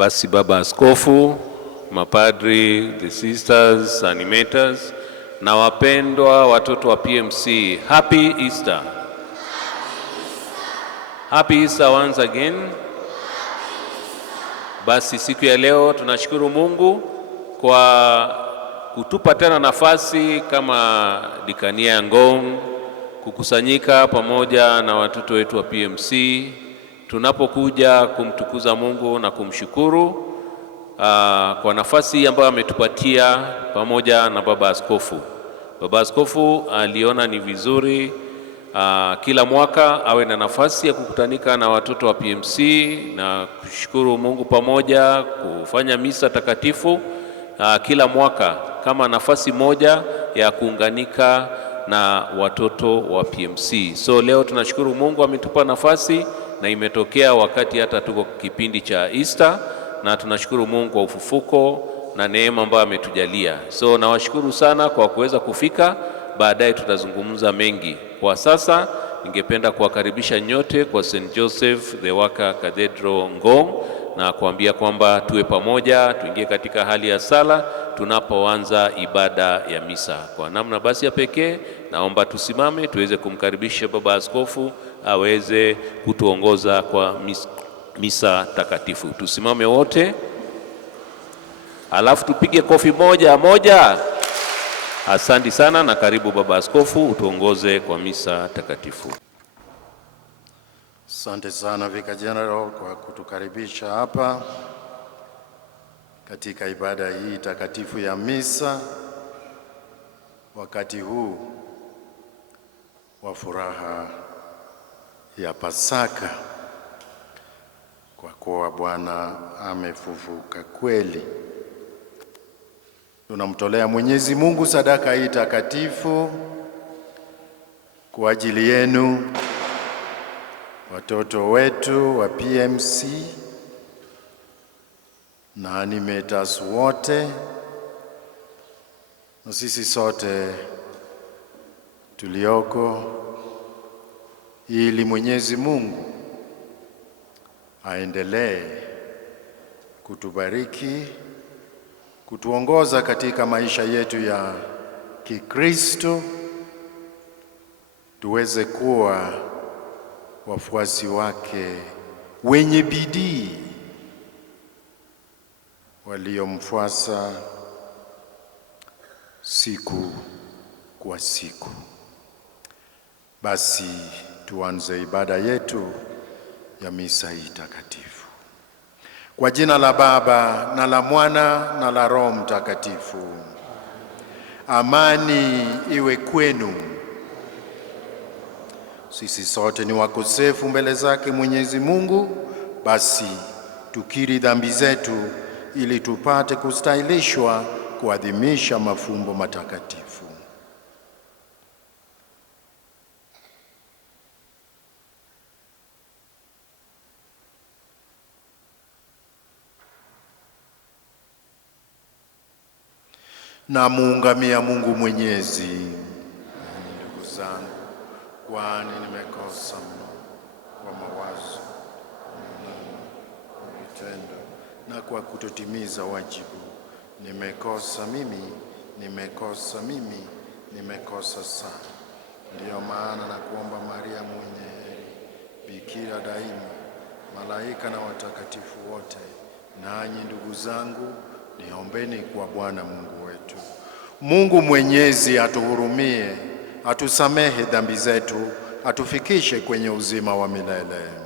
Basi Baba Askofu, mapadri, the sisters, animators na wapendwa watoto wa PMC, Happy Easter. Happy Easter once again. Basi siku ya leo tunashukuru Mungu kwa kutupa tena nafasi kama Dikania ya Ngong kukusanyika pamoja na watoto wetu wa PMC tunapokuja kumtukuza Mungu na kumshukuru kwa nafasi ambayo ametupatia pamoja na Baba Askofu. Baba Askofu aliona ni vizuri kila mwaka awe na nafasi ya kukutanika na watoto wa PMC na kushukuru Mungu pamoja, kufanya misa takatifu kila mwaka kama nafasi moja ya kuunganika na watoto wa PMC. So leo tunashukuru Mungu ametupa nafasi na imetokea wakati hata tuko kipindi cha Easter, na tunashukuru Mungu kwa ufufuko na neema ambayo ametujalia. So nawashukuru sana kwa kuweza kufika. Baadaye tutazungumza mengi. Kwa sasa ningependa kuwakaribisha nyote kwa St. Joseph the Worker Cathedral Ngong na kuambia kwamba tuwe pamoja, tuingie katika hali ya sala tunapoanza ibada ya misa. Kwa namna basi ya pekee, naomba tusimame tuweze kumkaribisha Baba Askofu aweze kutuongoza kwa misa takatifu. Tusimame wote, alafu tupige kofi moja moja. Asante sana na karibu Baba Askofu utuongoze kwa misa takatifu. Asante sana Vicar General kwa kutukaribisha hapa katika ibada hii takatifu ya misa, wakati huu wa furaha ya Pasaka, kwa kuwa Bwana amefufuka kweli. Tunamtolea Mwenyezi Mungu sadaka hii takatifu kwa ajili yenu, watoto wetu wa PMC na animators wote, na sisi sote tulioko, ili Mwenyezi Mungu aendelee kutubariki, kutuongoza katika maisha yetu ya Kikristo, tuweze kuwa wafuasi wake wenye bidii, waliomfuasa siku kwa siku. Basi tuanze ibada yetu ya misa hii takatifu. Kwa jina la Baba na la Mwana na la Roho Mtakatifu. Amani iwe kwenu. Sisi sote ni wakosefu mbele zake Mwenyezi Mungu, basi tukiri dhambi zetu ili tupate kustahilishwa kuadhimisha mafumbo matakatifu. Na muungamia Mungu Mwenyezi. Ndugu zangu, kwani nimekosa mno kwa mawazo, vitendo na kwa kutotimiza wajibu. Nimekosa mimi, nimekosa sana. Ndiyo maana na kuomba Maria mwenye heri, Bikira daima, malaika na watakatifu wote, nanyi ndugu zangu, niombeni kwa Bwana Mungu wetu. Mungu Mwenyezi atuhurumie, atusamehe dhambi zetu, atufikishe kwenye uzima wa milele.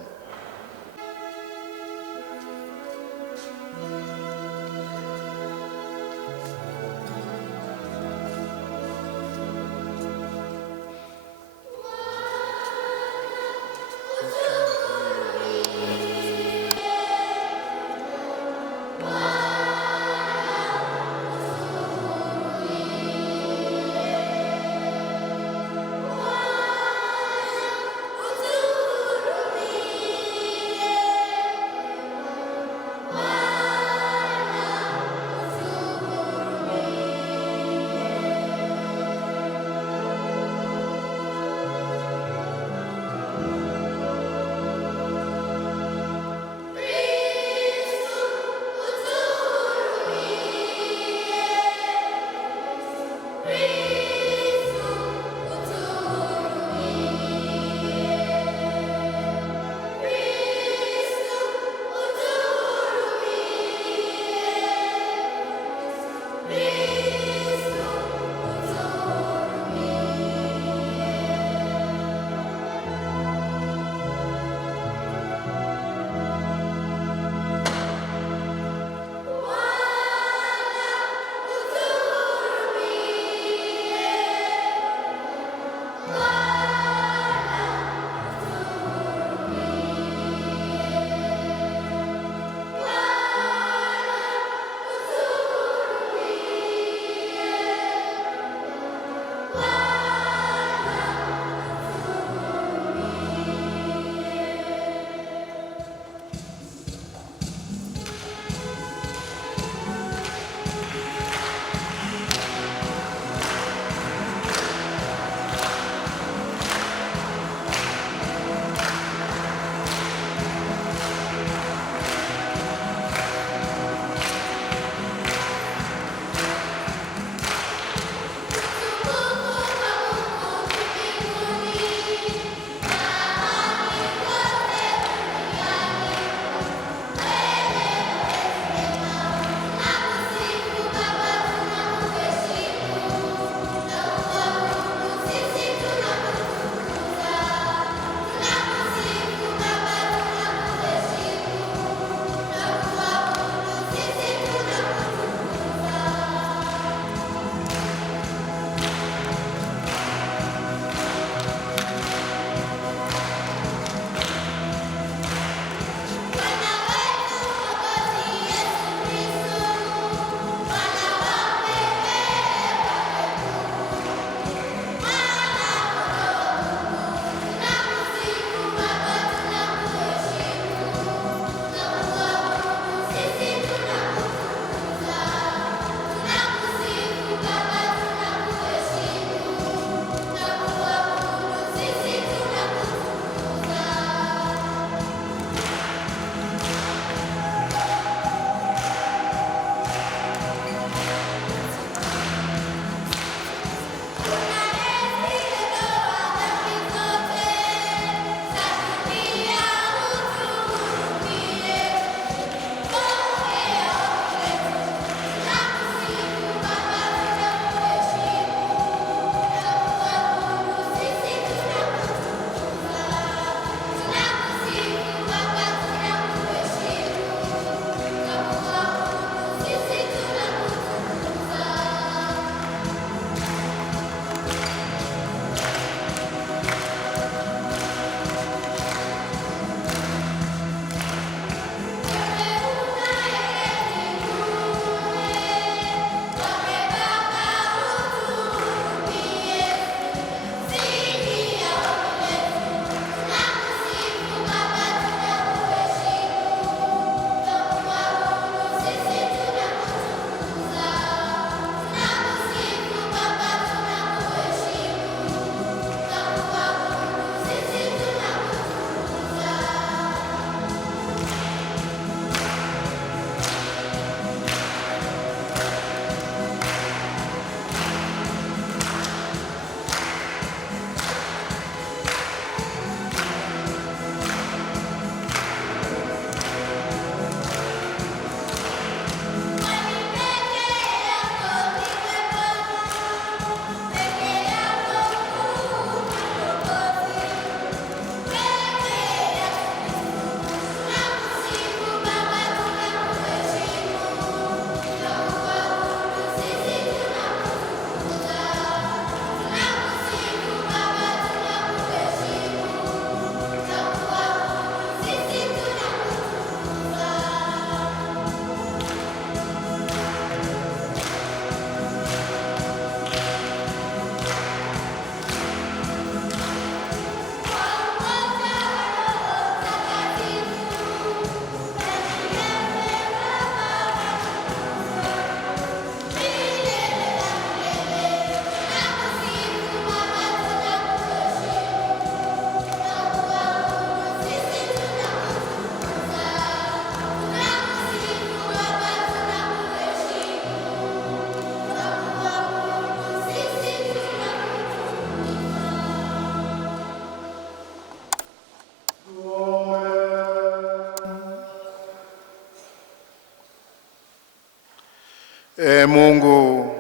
Ee Mungu,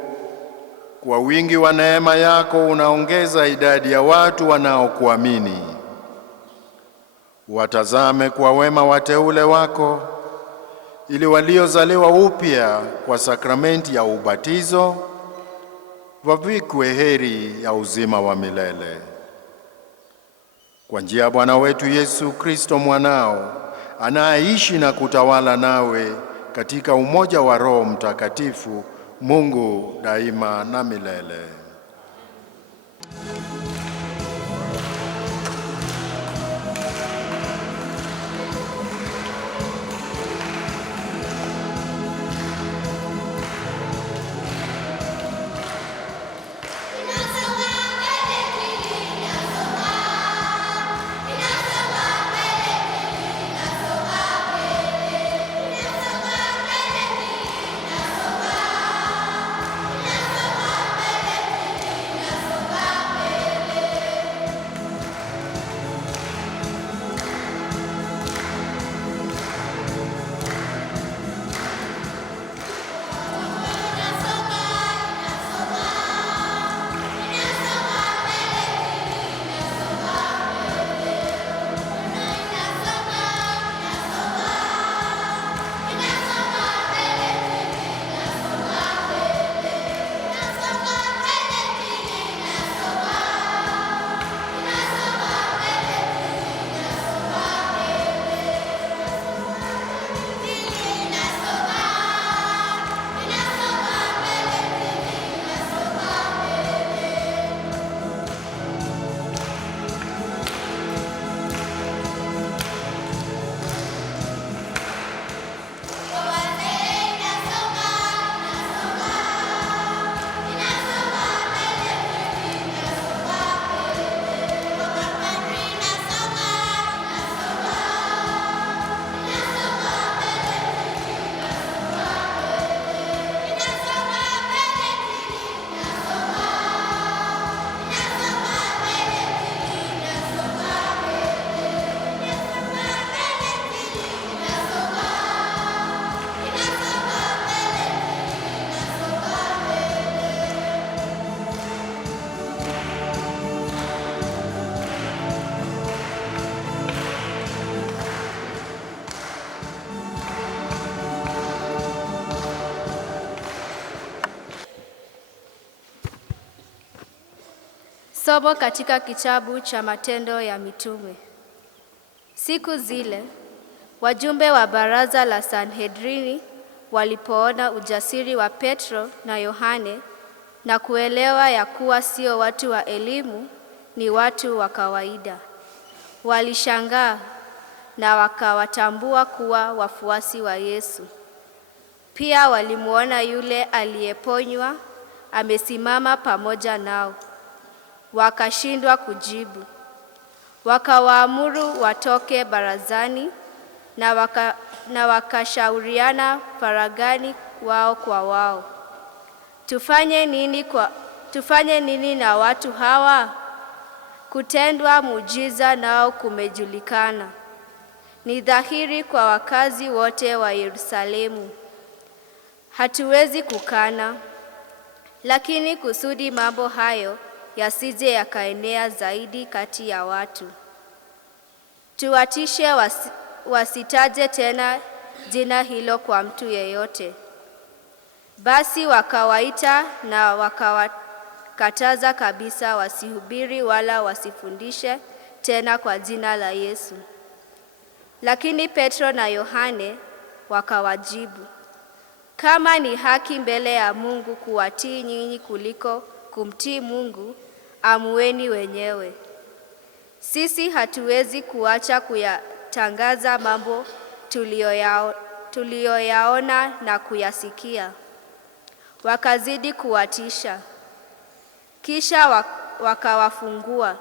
kwa wingi wa neema yako unaongeza idadi ya watu wanaokuamini. Watazame kwa wema wateule wako, ili waliozaliwa upya kwa sakramenti ya ubatizo wavikwe heri ya uzima wa milele. Kwa njia ya Bwana wetu Yesu Kristo mwanao, anayeishi na kutawala nawe katika umoja wa Roho Mtakatifu, Mungu daima na milele. Somo katika kitabu cha Matendo ya Mitume. Siku zile, wajumbe wa baraza la Sanhedrini walipoona ujasiri wa Petro na Yohane na kuelewa ya kuwa sio watu wa elimu, ni watu wa kawaida, walishangaa na wakawatambua kuwa wafuasi wa Yesu. Pia walimuona yule aliyeponywa amesimama pamoja nao. Wakashindwa kujibu. Wakawaamuru watoke barazani na wakashauriana faragani wao kwa wao. Tufanye nini na watu hawa? Kutendwa muujiza nao kumejulikana. Ni dhahiri kwa wakazi wote wa Yerusalemu. Hatuwezi kukana. Lakini kusudi mambo hayo yasije yakaenea zaidi kati ya watu, tuwatishe wasitaje tena jina hilo kwa mtu yeyote. Basi wakawaita na wakawakataza kabisa wasihubiri wala wasifundishe tena kwa jina la Yesu. Lakini Petro na Yohane wakawajibu, kama ni haki mbele ya Mungu kuwatii nyinyi kuliko kumtii Mungu, amueni wenyewe. Sisi hatuwezi kuacha kuyatangaza mambo tuliyoyaona na kuyasikia. Wakazidi kuwatisha. Kisha wakawafungua,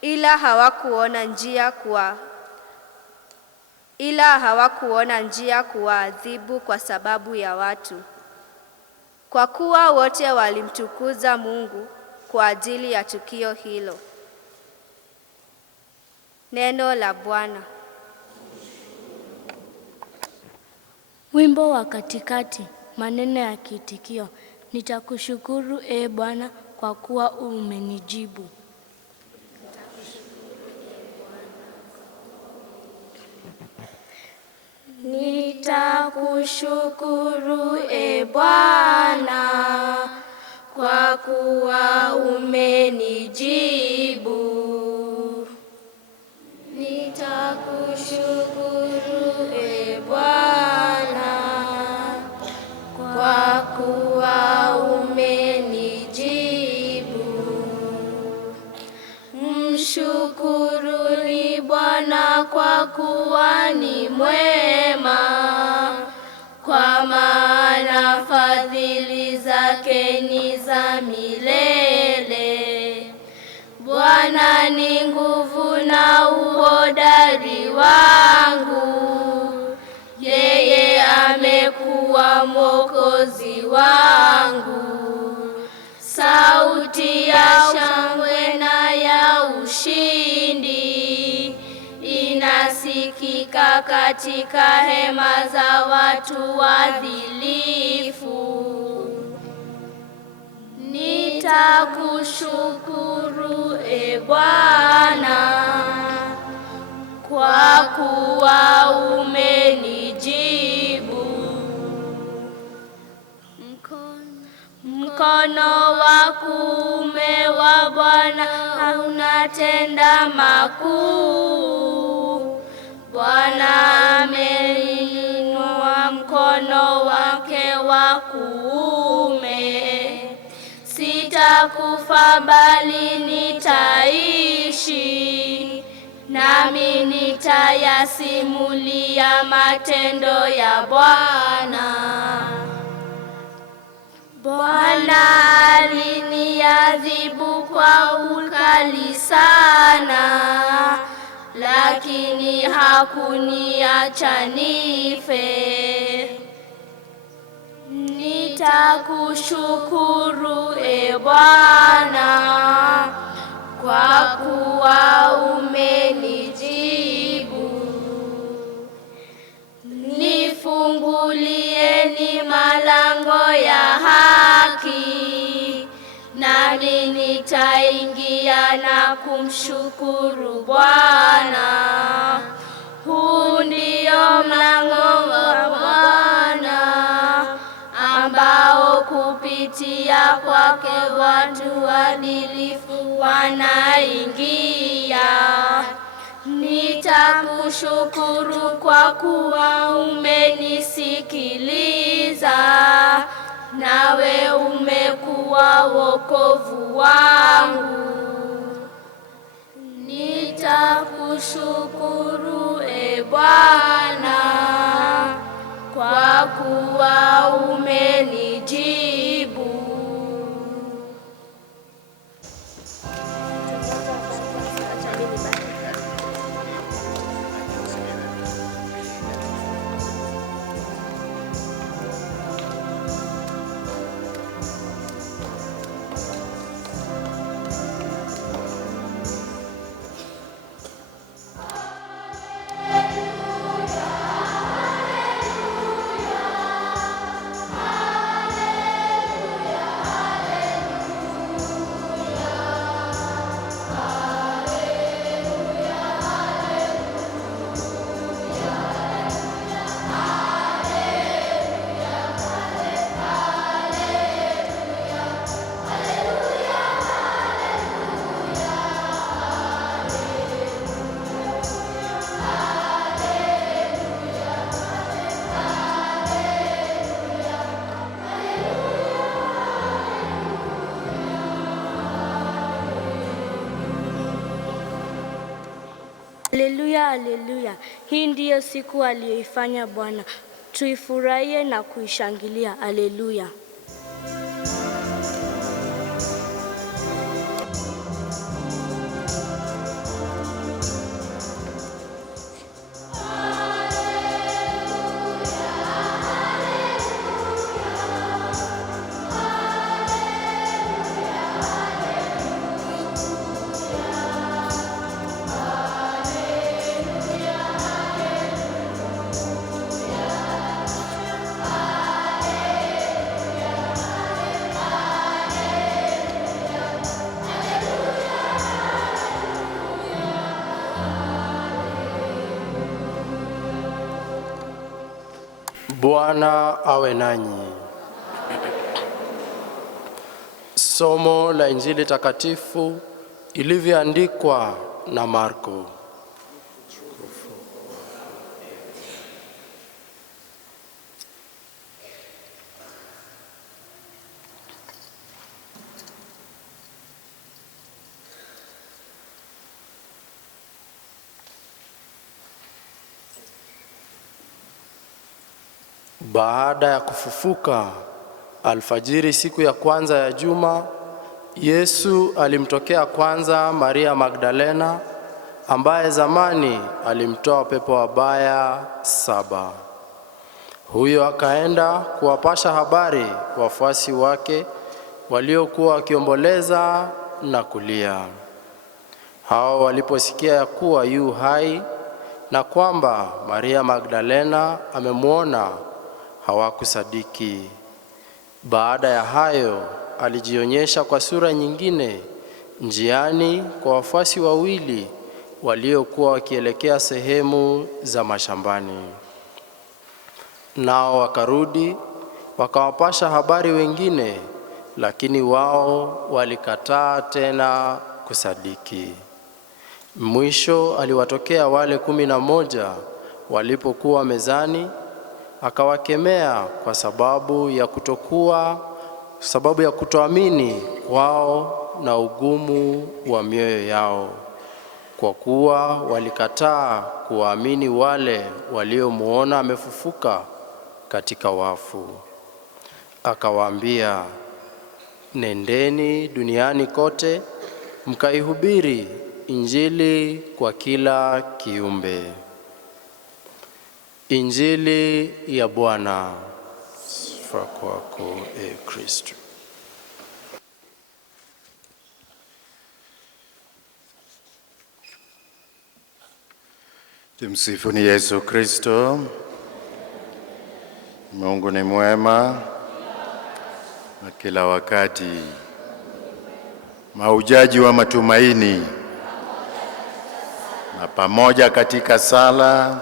ila hawakuona njia kuwaadhibu kwa sababu ya watu, kwa kuwa wote walimtukuza Mungu kwa ajili ya tukio hilo. Neno la Bwana. Wimbo wa katikati. Maneno ya kiitikio: nitakushukuru e Bwana kwa kuwa umenijibu. Nitakushukuru e Bwana kwa kuwa umenijibu. Nitakushukuru e Bwana kwa kuwa umenijibu. Mshukuruni Bwana kwa kuwa ni mwema, kwa maana fadhili zake ni za milele. Bwana ni nguvu na uhodari wangu, yeye amekuwa Mwokozi wangu. Sauti ya shangwe na ya ushindi inasikika katika hema za watu waadilifu. Nitakushukuru e Bwana kwa kuwa umenijibu. Mkono wa kuume wa Bwana unatenda makuu. Bwana ameinua mkono wake wa kuume. Sitakufa bali nitaishi, nami nitayasimulia matendo ya Bwana. Bwana aliniadhibu kwa ukali sana, lakini hakuniacha nife. Nitakushukuru e Bwana kwa kuwa umenijibu. Nifungulieni malango ya haki, nami nitaingia na kumshukuru Bwana. Huu ndio mlango wa Bwana, ambao kupitia kwake watu waadilifu wanaingia. Nitakushukuru kwa kuwa umenisikiliza, nawe umekuwa wokovu wangu. Nitakushukuru e Bwana kwa kuwa umenijibu. Haleluya, haleluya. Hii ndiyo siku aliyoifanya Bwana. Tuifurahie na kuishangilia. Haleluya. Bwana awe nanyi. Somo la Injili takatifu ilivyoandikwa na Marko. Baada ya kufufuka alfajiri siku ya kwanza ya juma, Yesu alimtokea kwanza Maria Magdalena, ambaye zamani alimtoa pepo wabaya 7. Huyo akaenda kuwapasha habari wafuasi wake waliokuwa wakiomboleza na kulia. Hao waliposikia ya kuwa yu hai na kwamba Maria Magdalena amemwona, hawakusadiki. Baada ya hayo alijionyesha kwa sura nyingine njiani kwa wafuasi wawili waliokuwa wakielekea sehemu za mashambani. Nao wakarudi wakawapasha habari wengine, lakini wao walikataa tena kusadiki. Mwisho aliwatokea wale 11 walipokuwa mezani, akawakemea kwa sababu ya kutoamini kwao na ugumu wa mioyo yao, kwa kuwa walikataa kuamini wale waliomuona amefufuka katika wafu. Akawaambia, nendeni duniani kote mkaihubiri Injili kwa kila kiumbe. Injili ya Bwana. Sifa kwako, e Kristo. Tumsifuni Yesu Kristo. Mungu ni mwema na kila wakati. Mahujaji wa matumaini na pamoja katika sala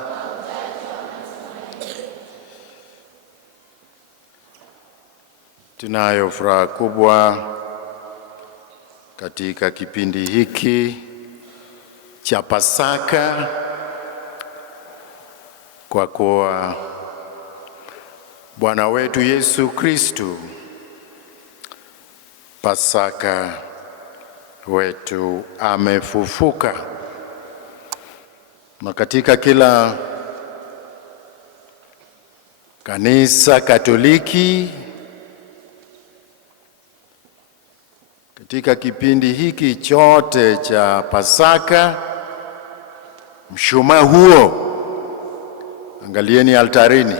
tunayo furaha kubwa katika kipindi hiki cha Pasaka, kwa kuwa Bwana wetu Yesu Kristo, Pasaka wetu, amefufuka. Na katika kila kanisa Katoliki, katika kipindi hiki chote cha Pasaka, mshumaa huo, angalieni altarini,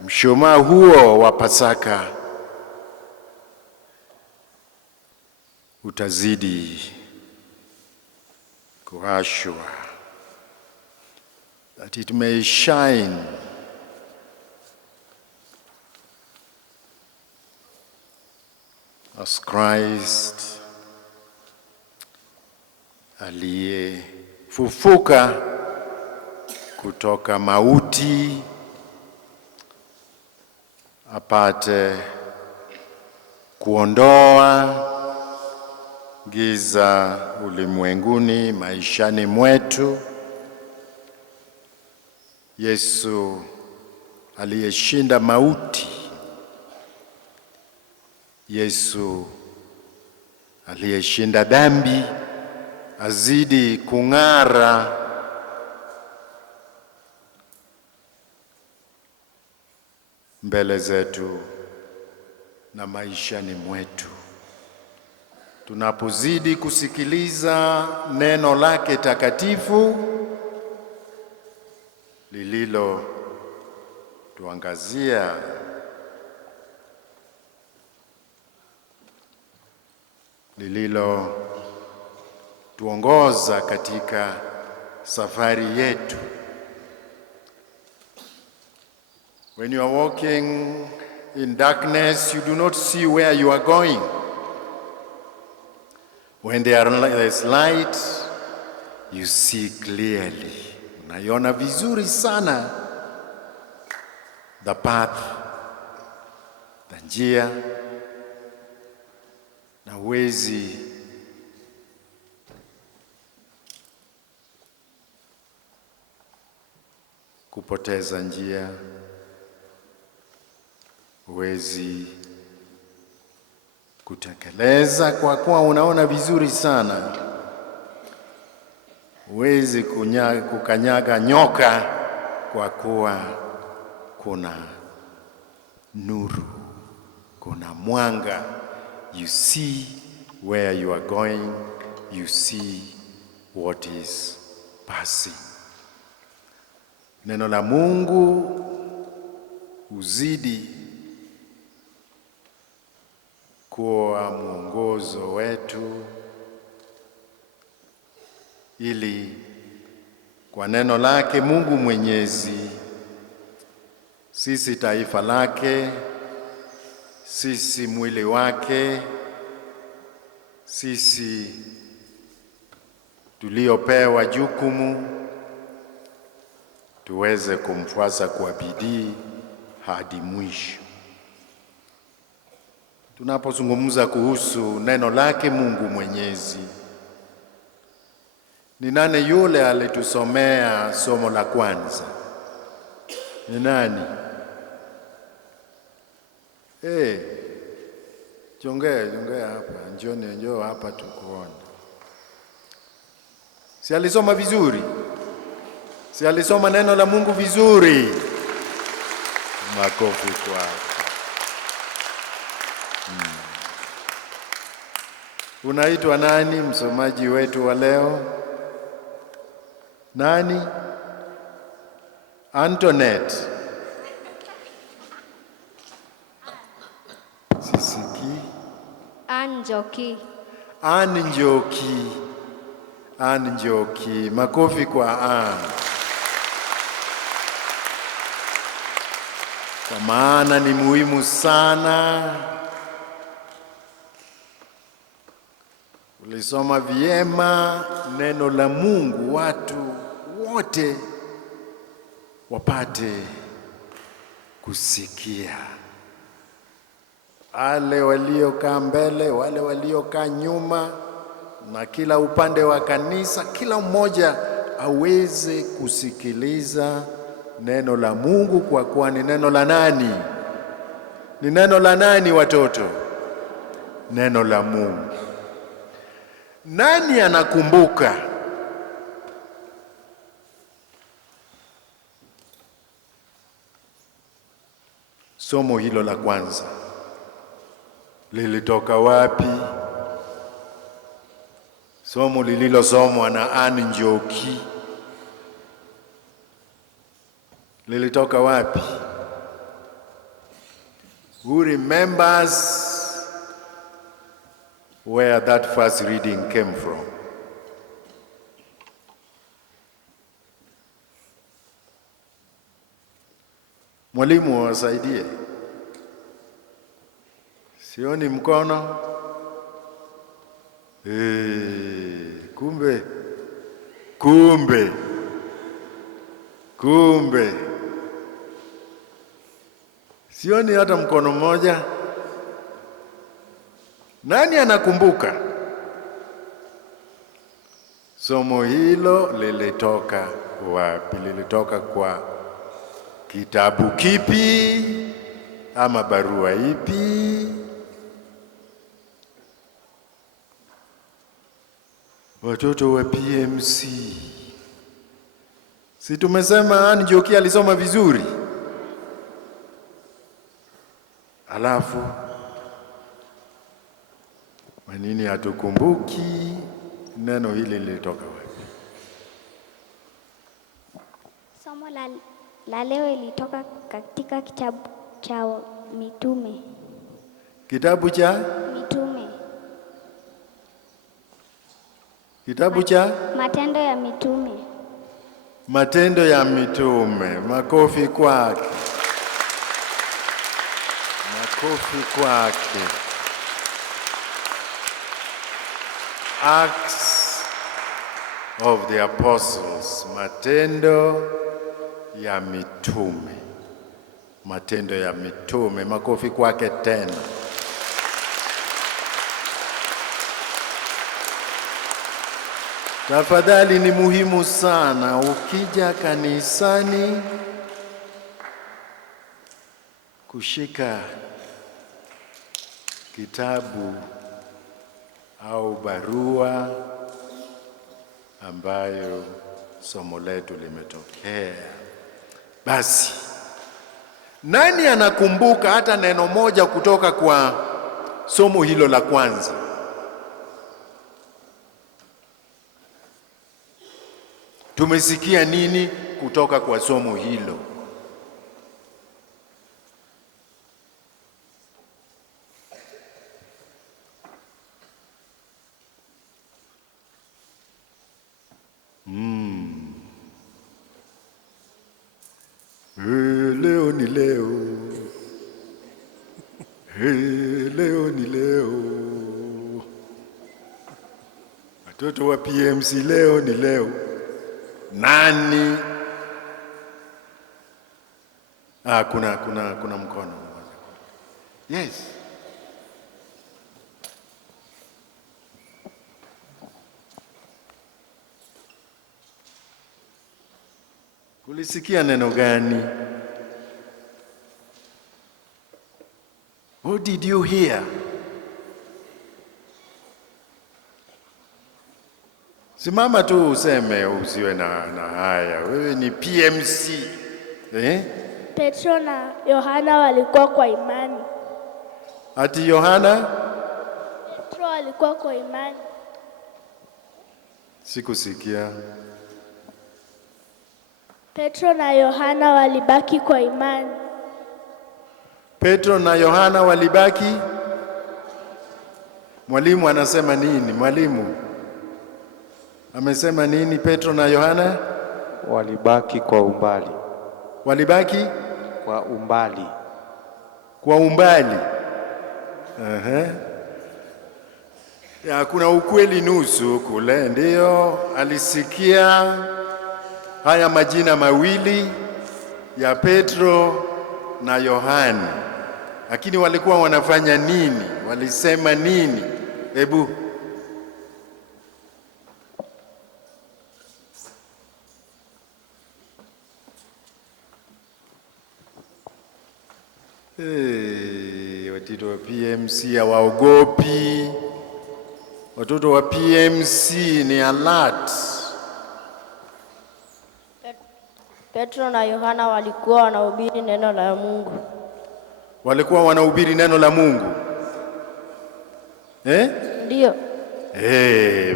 mshumaa huo wa Pasaka utazidi kuwashwa, that it may shine as Christ aliyefufuka kutoka mauti apate kuondoa giza ulimwenguni, maishani mwetu. Yesu aliyeshinda mauti, Yesu aliyeshinda dhambi, azidi kung'ara mbele zetu na maishani mwetu. Tunapozidi kusikiliza neno lake takatifu lililo tuangazia lililo tuongoza katika safari yetu. When you are walking in darkness, you do not see where you are going. When there is light, you see clearly. Unaiona vizuri sana the path, the njia, na huwezi kupoteza njia, huwezi kutekeleza kwa kuwa unaona vizuri sana, huwezi kukanyaga nyoka kwa kuwa kuna nuru, kuna mwanga. You see where you are going, you see what is passing. Neno la Mungu uzidi kuwa mwongozo wetu, ili kwa neno lake Mungu Mwenyezi, sisi taifa lake, sisi mwili wake, sisi tuliopewa jukumu, tuweze kumfuasa kwa bidii hadi mwisho. Tunapozungumza kuhusu neno lake Mungu Mwenyezi, ni nani yule alitusomea somo la kwanza? Ni nani? Jongea hapa, njoo hapa tukuone. Si alisoma vizuri? Si alisoma neno la Mungu vizuri? Makofi kwake. Unaitwa nani msomaji wetu wa leo? Nani? Antoinette. Sisiki. Anjoki. Anjoki. Makofi kwa Ann. Kwa maana ni muhimu sana. Ulisoma vyema neno la Mungu, watu wote wapate kusikia. Wale waliokaa mbele, wale waliokaa nyuma, na kila upande wa kanisa, kila mmoja aweze kusikiliza neno la Mungu, kwa kuwa ni neno la nani? Ni neno la nani watoto? Neno la Mungu. Nani anakumbuka somo hilo la kwanza lilitoka wapi? Somo lililosomwa na Ann Njoki lilitoka wapi? Who remembers where that first reading came from? Mwalimu wasaidie. Sioni mkono. Kumbe. Sioni hata mkono mmoja. Nani anakumbuka? Somo hilo lilitoka wapi? Lilitoka kwa kitabu kipi ama barua ipi? Watoto wa PMC, si tumesema Ann Njoki alisoma vizuri? Alafu manini hatukumbuki neno hili lilitoka wapi? Somo la leo ilitoka katika kitabu cha Mitume. Kitabu cha Mitume. Kitabu cha Matendo ya Mitume. Matendo ya Mitume. Makofi kwake. Makofi kwake. Acts of the Apostles. Matendo ya Mitume. Matendo ya Mitume. Makofi kwake tena. Tafadhali, ni muhimu sana ukija kanisani kushika kitabu au barua ambayo somo letu limetokea. Basi, nani anakumbuka hata neno moja kutoka kwa somo hilo la kwanza? Tumesikia nini kutoka kwa somo hilo? Leo ni leo. Leo ni leo. Watoto wa PMC, leo ni leo. Nani? Kuna mkono. Yes. Kulisikia neno gani? What did you hear? Simama tu useme, usiwe na haya. Wewe ni PMC. Petro na Yohana walikuwa kwa imani. Ati Yohana? Petro alikuwa kwa imani. Sikusikia. Petro na Yohana walibaki kwa imani. Petro na Yohana walibaki? Mwalimu anasema nini? Mwalimu amesema nini? Petro na Yohana walibaki kwa umbali. Walibaki kwa umbali. Kwa umbali. Ya, kuna ukweli nusu kule. Ndio alisikia haya majina mawili ya Petro na Yohana, lakini walikuwa wanafanya nini? Walisema nini? Hebu watoto wa PMC hawaogopi. Watoto wa PMC ni alert. Petro na Yohana walikuwa wanahubiri neno la Mungu. Walikuwa wanahubiri neno la Mungu. Ndio.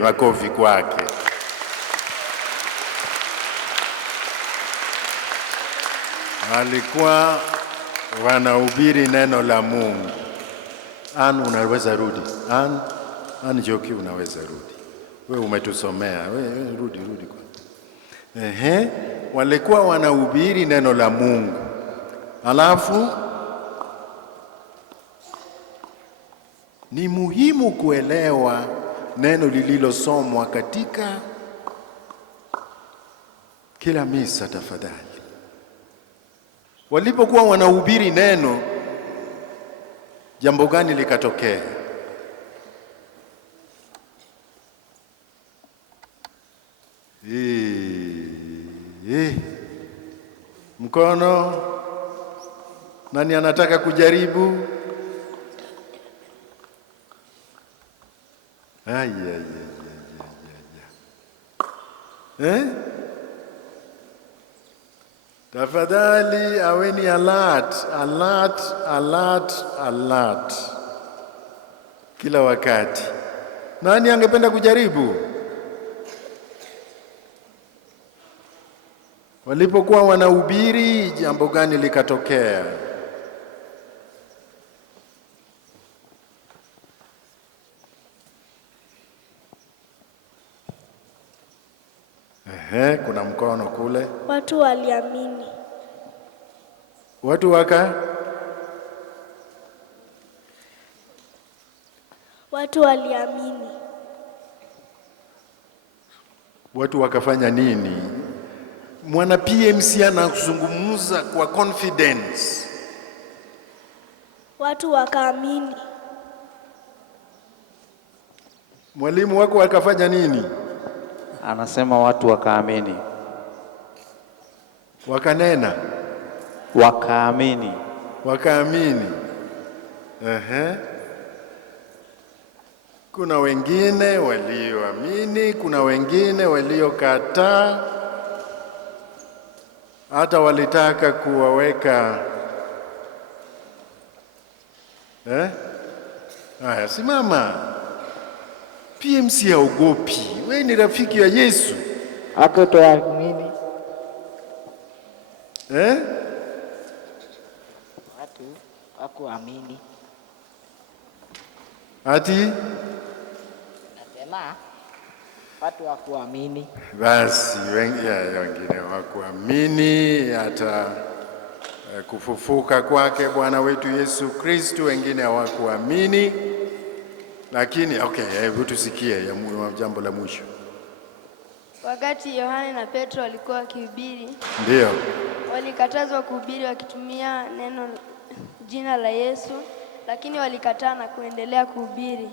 Makofi kwake. Walikuwa wanahubiri neno la Mungu. Unaweza rudi. Joki, unaweza rudi. Wewe umetusomea. Wewe rudi kwa. Walikuwa wanahubiri neno la Mungu. Alafu ni muhimu kuelewa neno lililosomwa katika kila misa. Tafadhali, walipokuwa wanahubiri neno, jambo gani likatokea? Mkono. Nani anataka kujaribu? Tafadhali aweni alert kila wakati. Nani angependa kujaribu? Walipokuwa wanahubiri, jambo gani likatokea? Kuna mkono kule. Watu waliamini. Watu waliamini. Watu wakafanya nini? Mwana PMC anazungumza kwa confidence. watu wakaamini. Mwalimu wako akafanya nini? Anasema watu wakaamini. Wakanena. Wakaamini. Wakaamini. Kuna wengine walioamini, kuna wengine waliokataa, hata walitaka kuwaweka. Haya, simama. PMC haogopi. Wewe ni rafiki wa Yesu. Hata toamini. Watu hakuamini. Ati? Nasema watu hakuamini. Basi wengine hawakuamini hata kufufuka kwake Bwana wetu Yesu Kristo, wengine hawakuamini. Lakini hebu tusikie jambo la mwisho. Wakati Yohana na Petro walikuwa wakihubiri, ndio walikatazwa kuhubiri wakitumia jina la Yesu, lakini walikataa na kuendelea kuhubiri.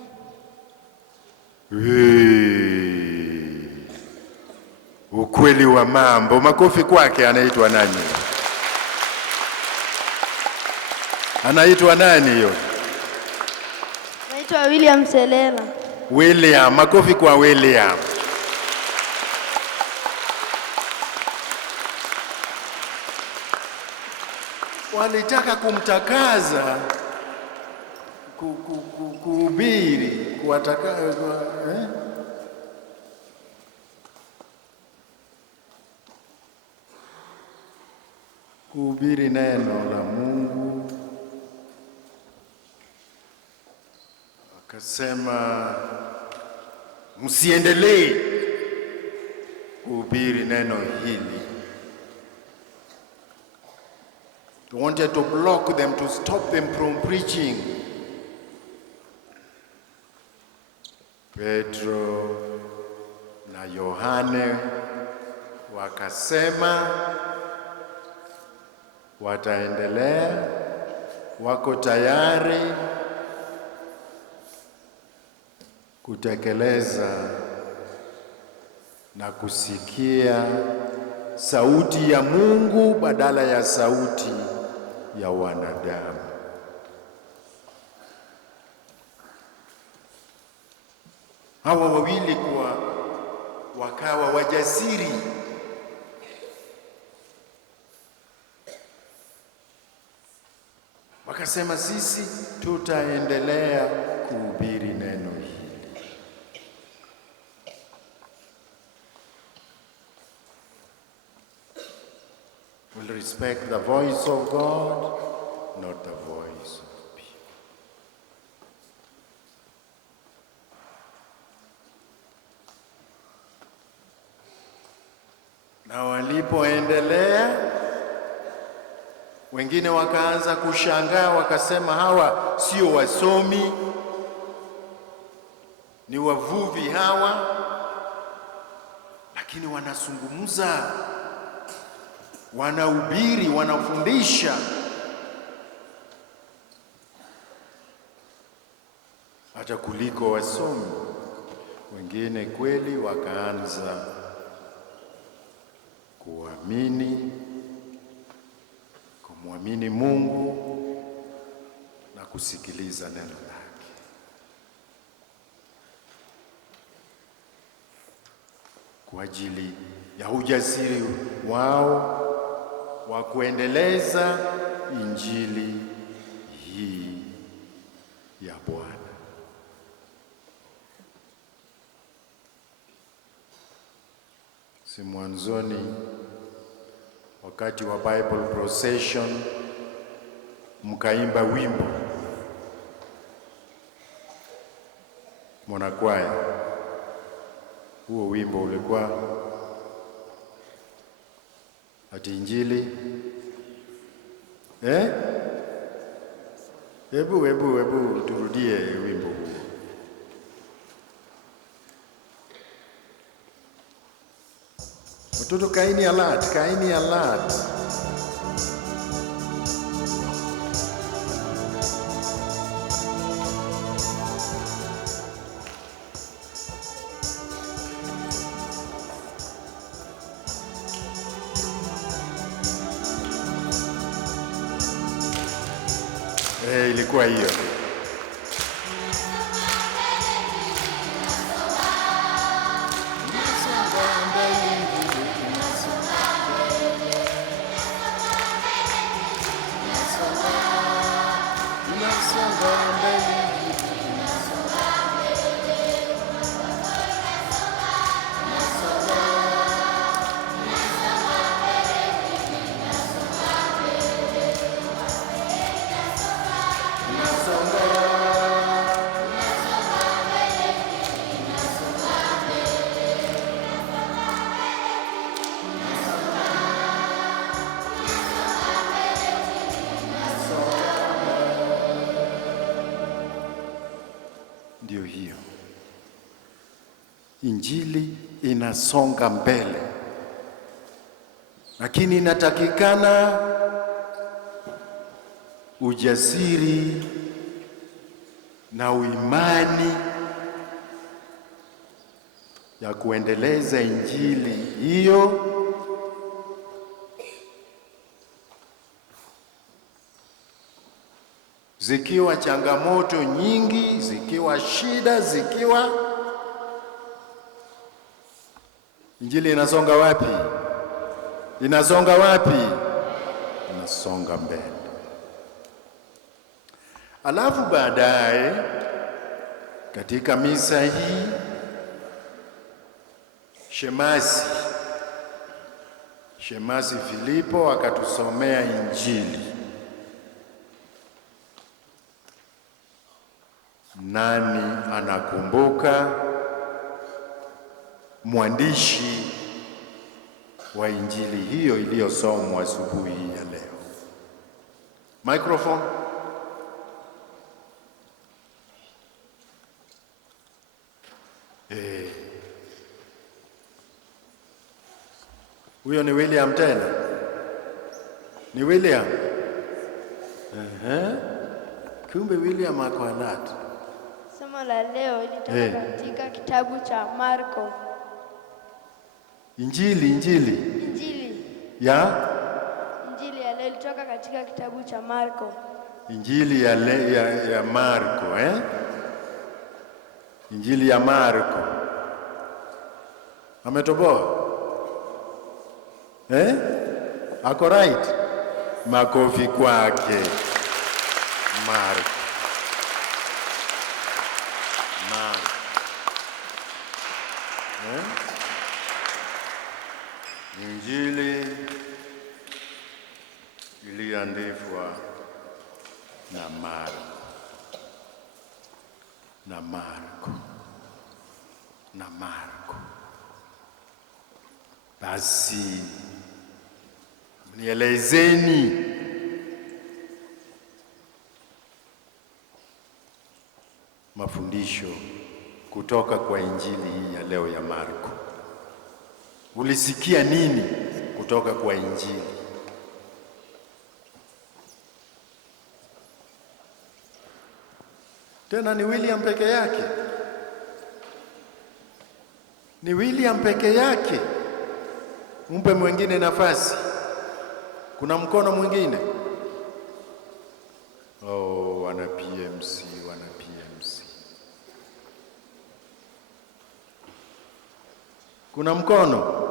Ukweli wa mambo. Makofi kwake. Anaitwa nani? Anaitwa nani hiyo? Anaitwa William Selela. William, makofi kwa William. Walitaka kumtakaza kuhubiri, kuhubiri neno la Mungu. Akasema msiendelee kuhubiri neno hili. They wanted to block them, to stop them from preaching. Petro na Yohane wakasema wataendelea, wako tayari kutekeleza na kusikia sauti ya Mungu badala ya sauti ya wanadamu. Hawa wawili wakawa wajasiri. Wakasema sisi tutaendelea kuhubiri neno hili. We'll respect the voice of God, not the voice of people. Na walipoendelea, wengine wakaanza kushangaa, wakasema hawa sio wasomi, ni wavuvi hawa, lakini wanazungumza, wanahubiri, wanafundisha. Hata kuliko wasomi. Wengine kweli wakaanza kumwamini Mungu na kusikiliza neno lake. Kwa ajili ya ujasiri wao wa kuendeleza injili hii ya Bwana. Si mwanzoni, wakati wa Bible procession, mkaimba wimbo mwanakwaya. Huo wimbo ulikuwa ati injili. Hebu turudie wimbo huo. Watoto kaini alert, kaini alert. ilikuwa hiyo. Ndio hiyo. Injili inasonga mbele, lakini inatakikana ujasiri na uimani ya kuendeleza injili hiyo zikiwa changamoto nyingi, zikiwa shida, zikiwa injili inasonga wapi? Inasonga wapi? Inasonga mbele. Alafu baadaye katika misa hii Shemasi Filipo akatusomea injili. Nani anakumbuka mwandishi wa injili hiyo iliyosomwa asubuhi ya leo? Microphone. Huyo ni William tena? Ni William? Kumbe William ako alert. Somo la leo ilitoka katika kitabu cha Marko. Injili ya leo ilitoka katika kitabu cha Marko. Injili ya Marko, Injili ya Marko. Ametoboa? Ako right? Makofi kwake. Marko. Injili iliandikwa na Marko. Basi nielezeni mafundisho kutoka kwa injili hii ya leo ya Marko. Ulisikia nini kutoka kwa injili? Tena ni William peke yake? Ni William peke yake? Mpe mwingine nafasi. Kuna mkono mwingine? Wana PMC. Kuna mkono?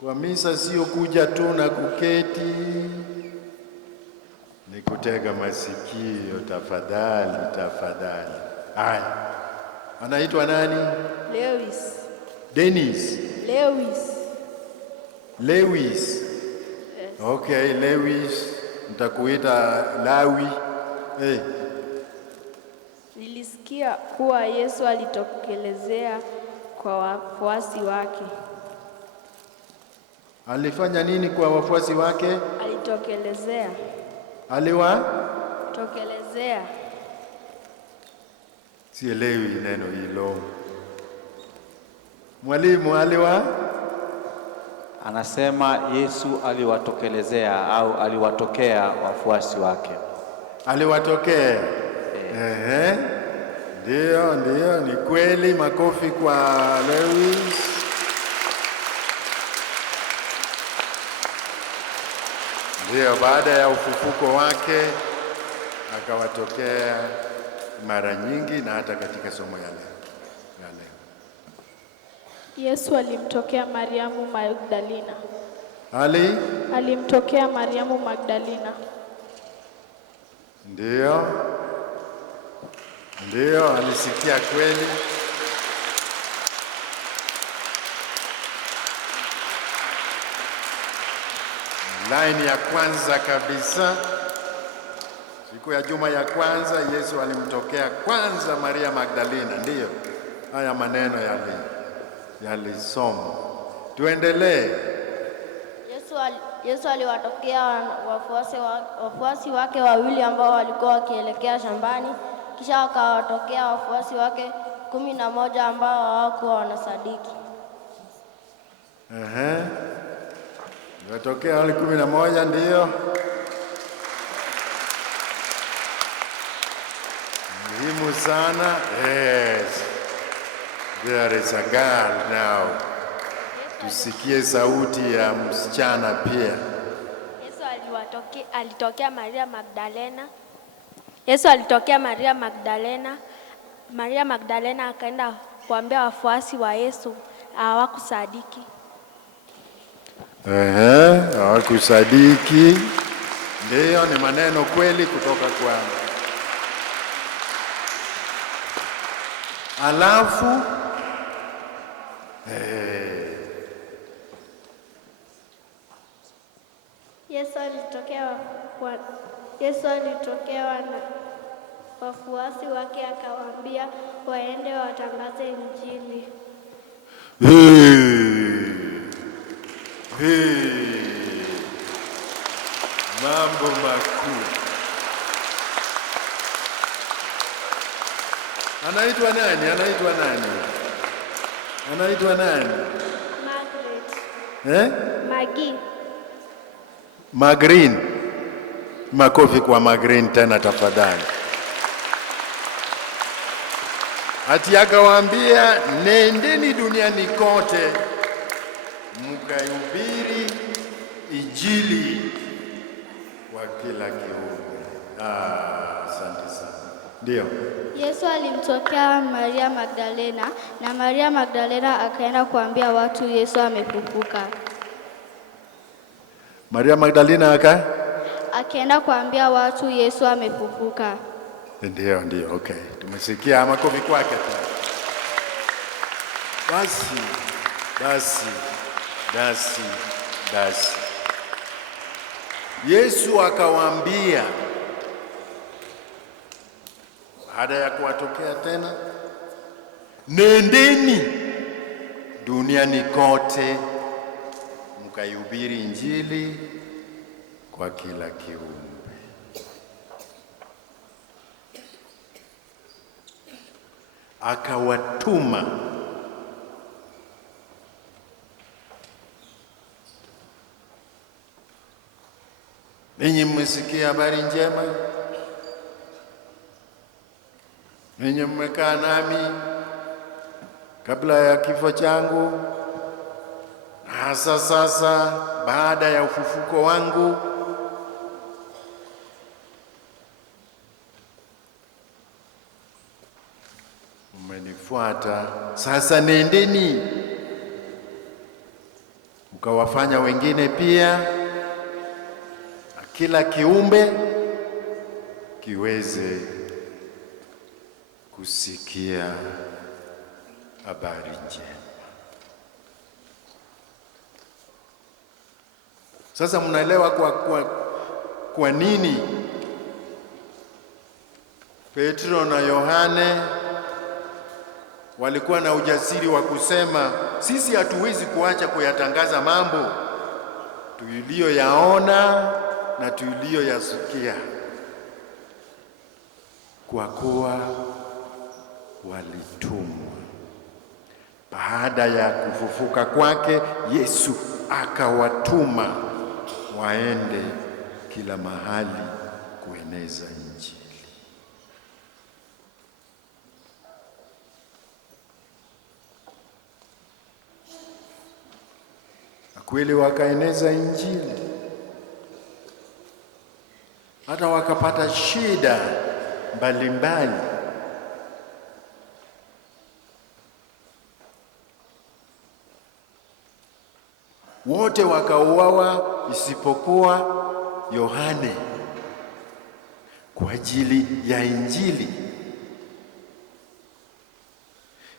Kwa misa sio kuja tu na kuketi, ni kutega masikio. Tafadhali. Haya, anaitwa nani? Lewis. Dennis. Lewis. Yes. Okay, Lewis. Nitakuita Lawi. Nilisikia kuwa Yesu alitokelezea kwa wafuasi wake. Alifanya nini kwa wafuasi wake? Alitokelezea. Tokelezea. Sielewi neno hilo. Mwalimu, Anasema Yesu aliwatokelezea au aliwatokea wafuasi wake. Aliwatokea. Ndio, ni kweli. Makofi kwa Lewis. Ndiyo, baada ya ufufuko wake akawatokea mara nyingi na hata katika somo ya leo. Yesu alimtokea Mariamu Magdalena. Alimtokea Mariamu Magdalena. Ndiyo, alisikia kweli. Laini ya kwanza kabisa, siku ya juma ya kwanza, Yesu alimtokea kwanza Maria Magdalena. Ndiyo, haya maneno yalisoma. Tuendelee. Yesu aliwatokea wafuasi wake wawili ambao walikuwa wakielekea shambani, kisha wakawatokea wafuasi wake 11 ambao hawakuwa wanasadiki. Watokea wale 11, ndiyo. Muhimu sana. Yes. There is a girl now. Tusikie sauti ya msichana pia. Yesu alitokea Maria Magdalena. Maria Magdalena akaenda kuambia wafuasi wa Yesu, hawakusadiki. Hawakusadiki. Ndiyo, ni maneno kweli kutoka kwa. Alafu Yesu alitokea wafuasi wake akawaambia waende watangaze Injili. Mambo makuu. Anaitwa nani? Margaret. Magreen. Makofi kwa Magreen tena tafadhali. Ati akawaambia, nendeni duniani kote mkaihubiri Injili kwa kila kiumbe. Asante sana. Ndio. Yesu alimtokea Maria Magdalena na Maria Magdalena akaenda kuambia watu Yesu amefufuka. Maria Magdalena akaenda kuambia watu Yesu amefufuka. Ndio, okay. Tumesikia makofi kwake. Basi. Yesu akawaambia baada ya kuwatokea tena, nendeni duniani kote mkaihubiri Injili kwa kila kiumbe. Akawatuma ninyi mmesikia habari njema, ninyi mmekaa nami kabla ya kifo changu, hasa sasa baada ya ufufuko wangu. Mmenifuata, sasa nendeni mkawafanya wengine pia, kila kiumbe kiweze kusikia habari njema. Sasa mnaelewa kwa nini Petro na Yohane walikuwa na ujasiri wa kusema, sisi hatuwezi kuacha kuyatangaza mambo tuliyoyaona na tuliyoyasikia, kwa kuwa walitumwa. Baada ya kufufuka kwake, Yesu akawatuma waende kila mahali kueneza Injili. Na kweli wakaeneza Injili. hata wakapata shida mbalimbali. Wote wakauawa isipokuwa Yohane kwa ajili ya Injili,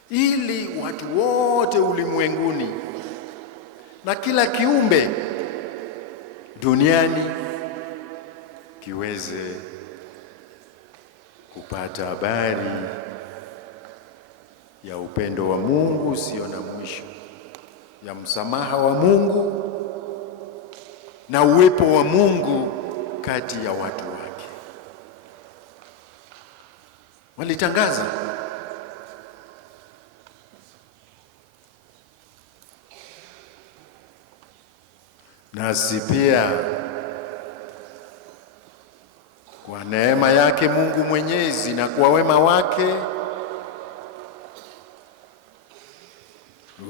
ili watu wote ulimwenguni na kila kiumbe duniani kiweze kupata habari ya upendo wa Mungu usio na mwisho, ya msamaha wa Mungu na uwepo wa Mungu kati ya watu wake. Walitangaza nasi pia kwa neema yake Mungu Mwenyezi na kwa wema wake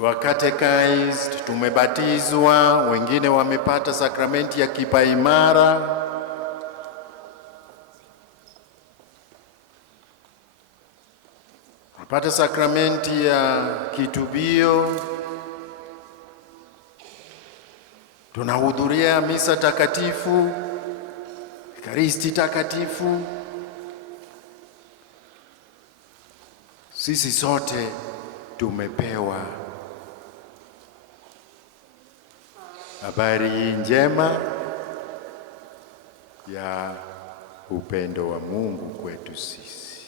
wakatekized, tumebatizwa, wengine wamepata sakramenti ya kipaimara, wamepata sakramenti ya kitubio, tunahudhuria misa takatifu, Ekaristi takatifu. Sisi sote tumepewa habari hii njema ya upendo wa Mungu kwetu sisi.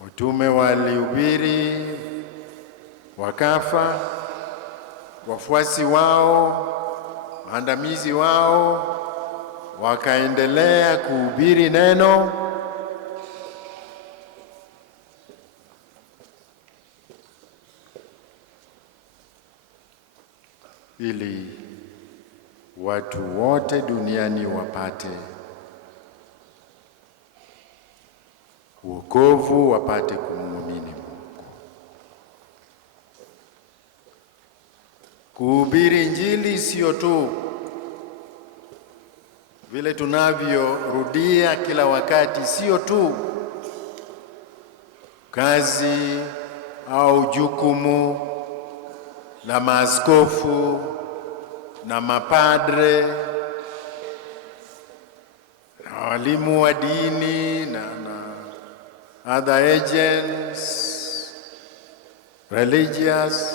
Watume walihubiri, wakafa, wafuasi wao, waandamizi wao wakaendelea kuhubiri neno, ili watu wote duniani wapate wokovu, wapate kumwamini Mungu. Kuhubiri Injili sio tu vile tunavyorudia kila wakati, sio tu kazi au jukumu la maaskofu na mapadre na walimu wa dini na other agents religious,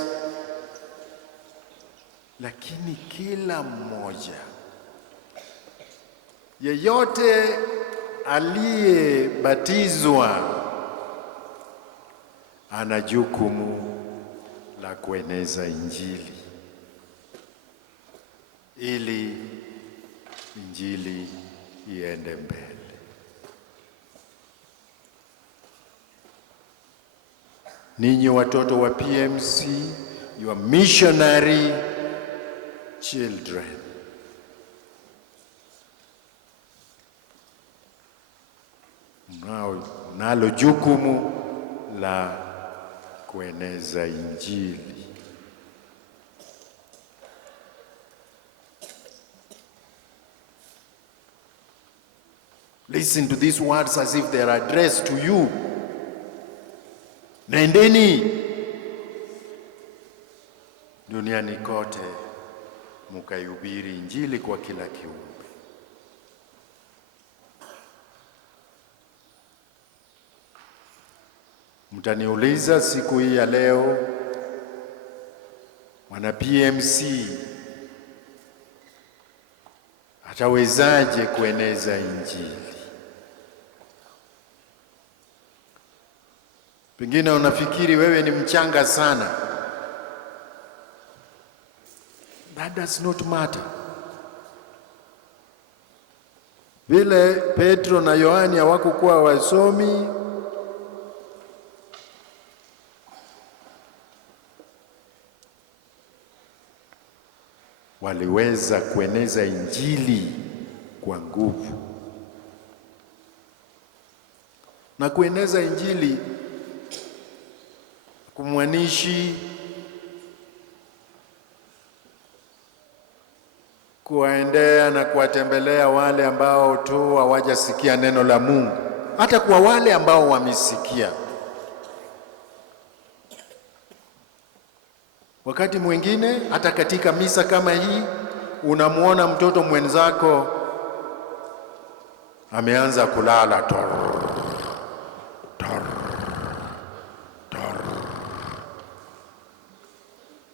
lakini kila mmoja yeyote aliyebatizwa ana jukumu la kueneza Injili, ili Injili iende mbele. Ninyi watoto wa PMC, you are missionary children. Nalo jukumu la kueneza Injili. Listen to these words as if they are addressed to you. Nendeni duniani kote mkaihubiri Injili kwa kila kiumbe. Mtaniuliza siku hii ya leo, wana PMC atawezaje kueneza Injili? Pengine unafikiri wewe ni mchanga sana. That does not matter. Vile Petro na Yohani hawakuwa wasomi, waliweza kueneza Injili kwa nguvu. Na kueneza Injili kumwanishi kuwaendea na kuwatembelea wale ambao tu hawajasikia neno la Mungu, hata kwa wale ambao wamesikia. Wakati mwingine hata katika misa kama hii unamuona mtoto mwenzako ameanza kulala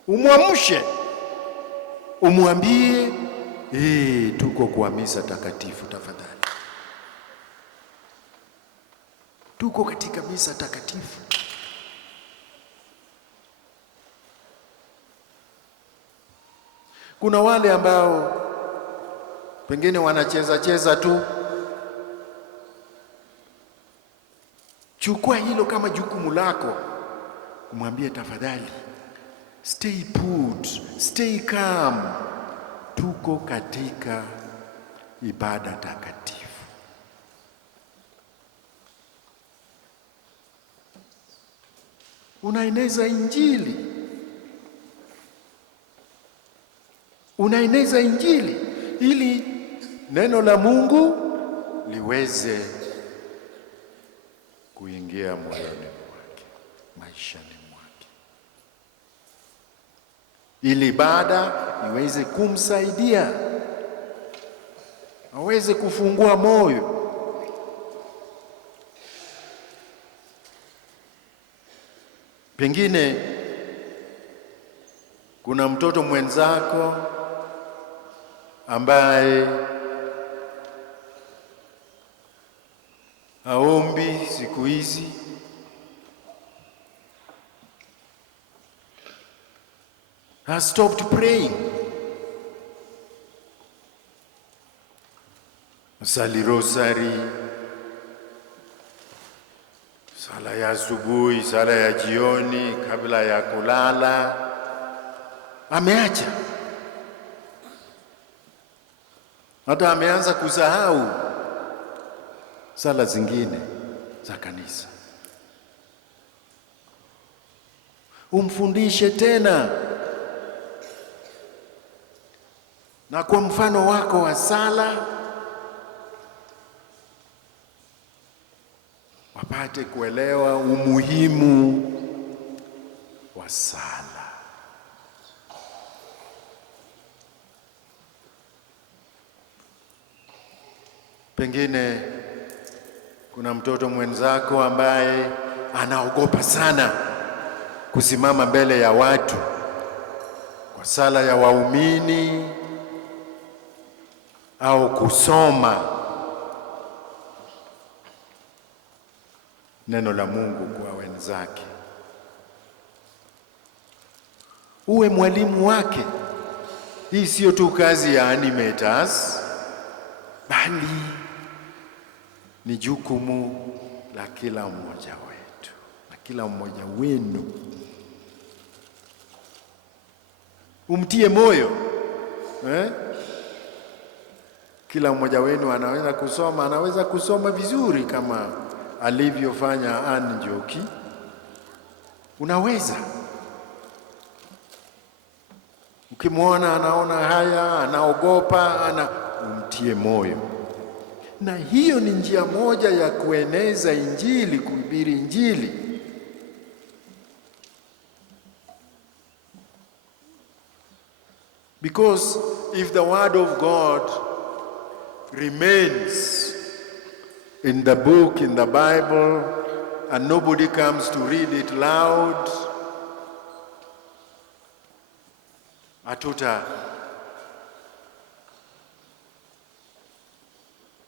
umwamshe, umwambie tuko kwa misa takatifu, tafadhali, tuko katika misa takatifu. Kuna wale ambao pengine wanacheza tu. Chukua hilo kama jukumu lako, kumwambia tafadhali, stay put, stay calm. Tuko katika ibada takatifu. Unaeneza Injili. Unaeneza Injili ili neno la Mungu liweze kuingia moyoni mwake, maishani mwake, ili ibada iweze kumsaidia aweze kufungua moyo. Pengine kuna mtoto mwenzako ambaye haombi siku hizi, has stopped praying. Sali rosari, sala ya asubuhi, sala ya jioni, kabla ya kulala, ameacha. Hata ameanza kusahau sala zingine za kanisa. Umfundishe tena, na kwa mfano wako wa sala wapate kuelewa umuhimu wa sala. Pengine kuna mtoto mwenzako ambaye anaogopa sana kusimama mbele ya watu kwa sala ya waumini au kusoma neno la Mungu kwa wenzake. Uwe mwalimu wake. Hii sio tu kazi ya animators, bali ni jukumu la kila mmoja wetu, na kila mmoja wenu. Umtie moyo Kila mmoja wenu anaweza kusoma vizuri kama alivyofanya Anne Njoki. Unaweza. Ukimwona anaona haya, anaogopa, umtie moyo. Na hiyo ni njia moja ya kueneza Injili, kuhubiri Injili. Because if the word of God remains in the book, in the Bible, and nobody comes to read it loud,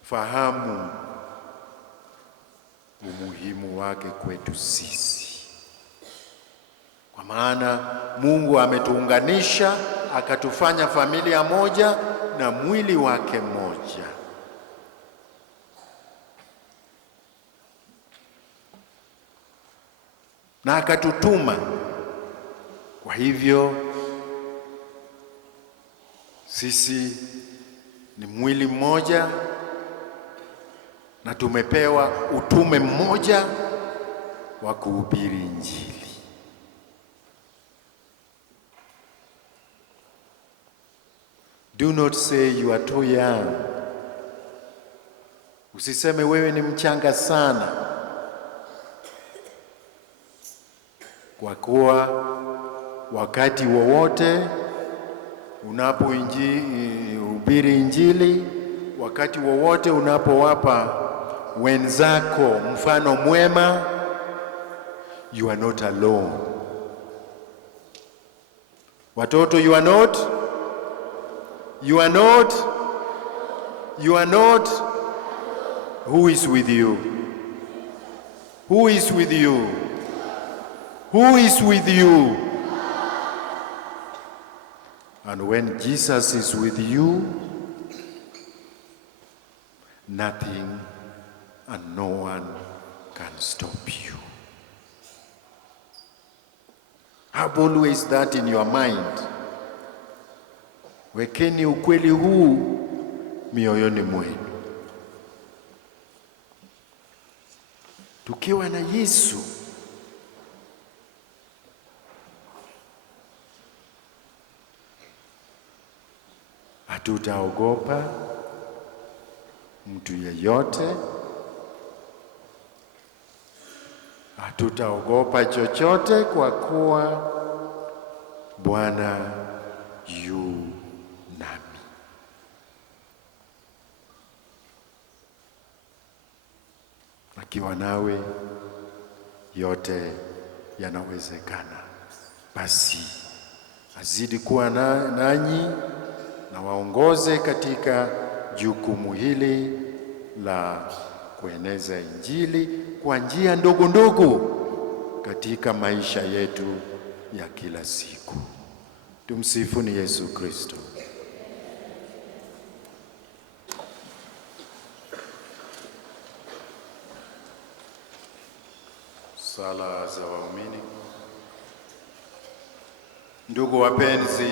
fahamu umuhimu wake kwetu sisi. Kwa maana Mungu ametuunganisha, akatufanya familia moja na mwili wake moja. Na akatutuma. Kwa hivyo sisi ni mwili mmoja na tumepewa utume mmoja wa kuhubiri Injili. Do not say you are too young. Usiseme wewe ni mchanga sana, kwa kuwa wakati wowote unapohubiri Injili, wakati wowote unapowapa wenzako mfano mwema, you are not alone. Watoto, you are not. Who is with you? Who is with you? Who is with you? And when Jesus is with you, nothing and no one can stop you. Have always that in your mind. Wekeni ukweli huu mioyoni mwenu. Tukiwa na Yesu, hatutaogopa mtu yeyote, hatutaogopa chochote, kwa kuwa Bwana yu nami. Akiwa nawe yote yanawezekana. Basi azidi kuwa nanyi na waongoze katika jukumu hili la kueneza Injili kwa njia ndogo ndogo katika maisha yetu ya kila siku. Tumsifuni Yesu Kristo. Sala za waumini. Ndugu wapenzi,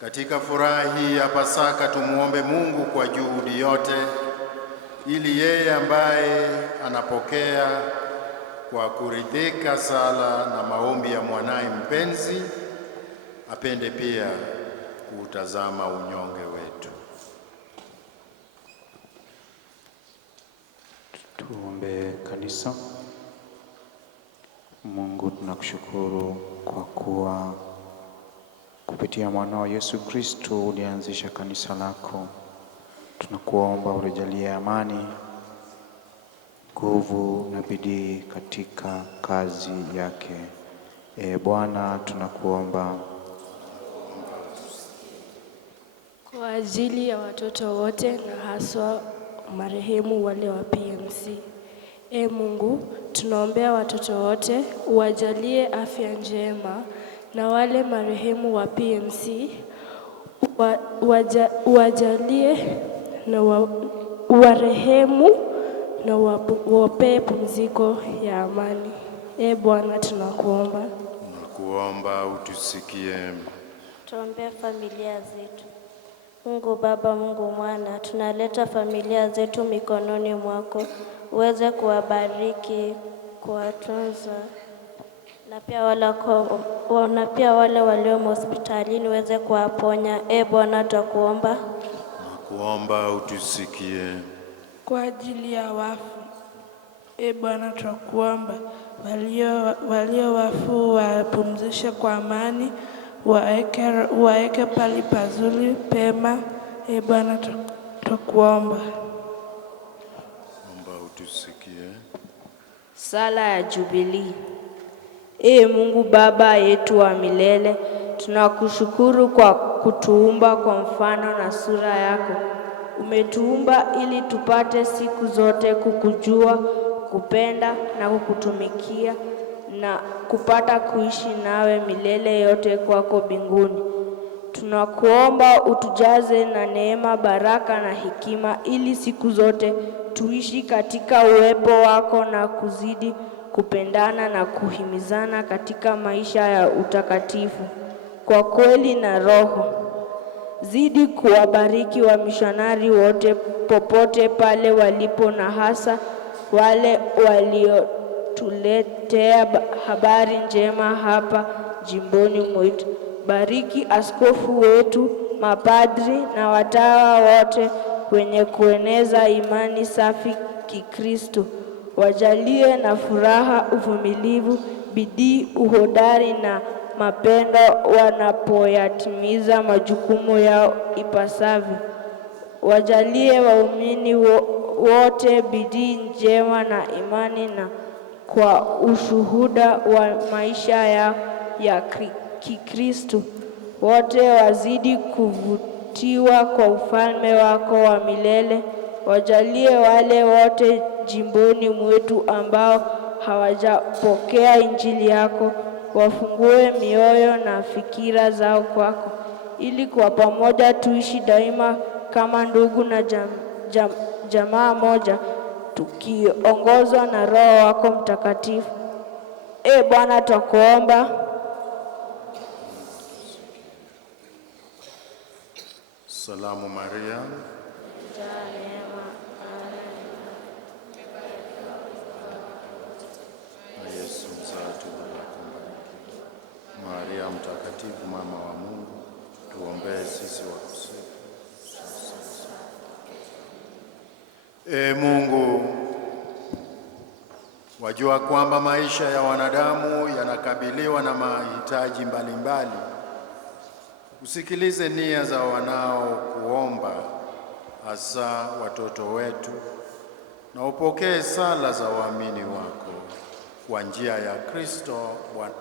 katika furaha hii ya Pasaka tumuombe Mungu kwa juhudi yote, ili yeye ambaye anapokea kwa kuridhika sala na maombi ya mwanaye mpenzi apende pia kuutazama unyonge wetu. Tuombe kanisa. Mungu, tunakushukuru kwa kuwa kupitia mwanao Yesu Kristo ulianzisha kanisa lako. Tunakuomba urejalie amani, nguvu na bidii katika kazi yake. Bwana, tunakuomba kwa ajili ya watoto wote na haswa marehemu wale wa PMC. Mungu, tunaombea watoto wote, uwajalie afya njema, na wale marehemu wa PMC uwajalie na uwarehemu na uwapee pumziko ya amani. Bwana, tunakuomba. Tunakuomba utusikie. Tuombee familia zetu. Mungu Baba, Mungu Mwana, tunaleta familia zetu mikononi mwako. Uweze kuwabariki, kuwatunza, na pia wale waliomo hospitalini uweze kuwaponya. Bwana, tutakuomba. Nakuomba utusikie. Kwa ajili ya wafu, Bwana, tutakuomba walio wafu wapumzishe kwa amani, waeke pali pazuri pema. Bwana, tutakuomba. Tusikie. Sala ya Jubilii. Mungu Baba yetu wa milele, tunakushukuru kwa kutuumba kwa mfano na sura yako. Umetuumba ili tupate siku zote kukujua, kupenda na kukutumikia na kupata kuishi nawe milele yote kwako mbinguni. Tunakuomba utujaze na neema, baraka na hekima, ili siku zote tuishi katika uwepo wako na kuzidi kupendana na kuhimizana katika maisha ya utakatifu kwa kweli na roho. Zidi kuwabariki wamishonari wote popote pale walipo, na hasa wale waliotuletea habari njema hapa jimboni mwetu. Bariki askofu wetu mapadri na watawa wote wenye kueneza imani safi Kikristo. Wajalie na furaha, uvumilivu, bidii, uhodari na mapendo wanapoyatimiza majukumu yao ipasavyo. Wajalie waumini wote bidii njema na imani, na kwa ushuhuda wa maisha ya Kikristo wote wazidi kuvutiwa kwa ufalme wako wa milele. Wajalie wale wote jimboni mwetu ambao hawajapokea Injili yako, wafungue mioyo na fikira zao kwako, ili kwa pamoja tuishi daima kama ndugu na jamaa moja, tukiongozwa na Roho wako Mtakatifu. Bwana, twakuomba. Salamu Maria, na Yesu mzao tumbo lako mbarikiwa. Maria mtakatifu, mama wa Mungu, tuombee sisi wakosefu. Mungu, wajua kwamba maisha ya wanadamu yanakabiliwa na mahitaji mbalimbali. Usikilize nia za wanaokuomba, hasa watoto wetu, na upokee sala za waamini wako kwa njia ya Kristo Bwana.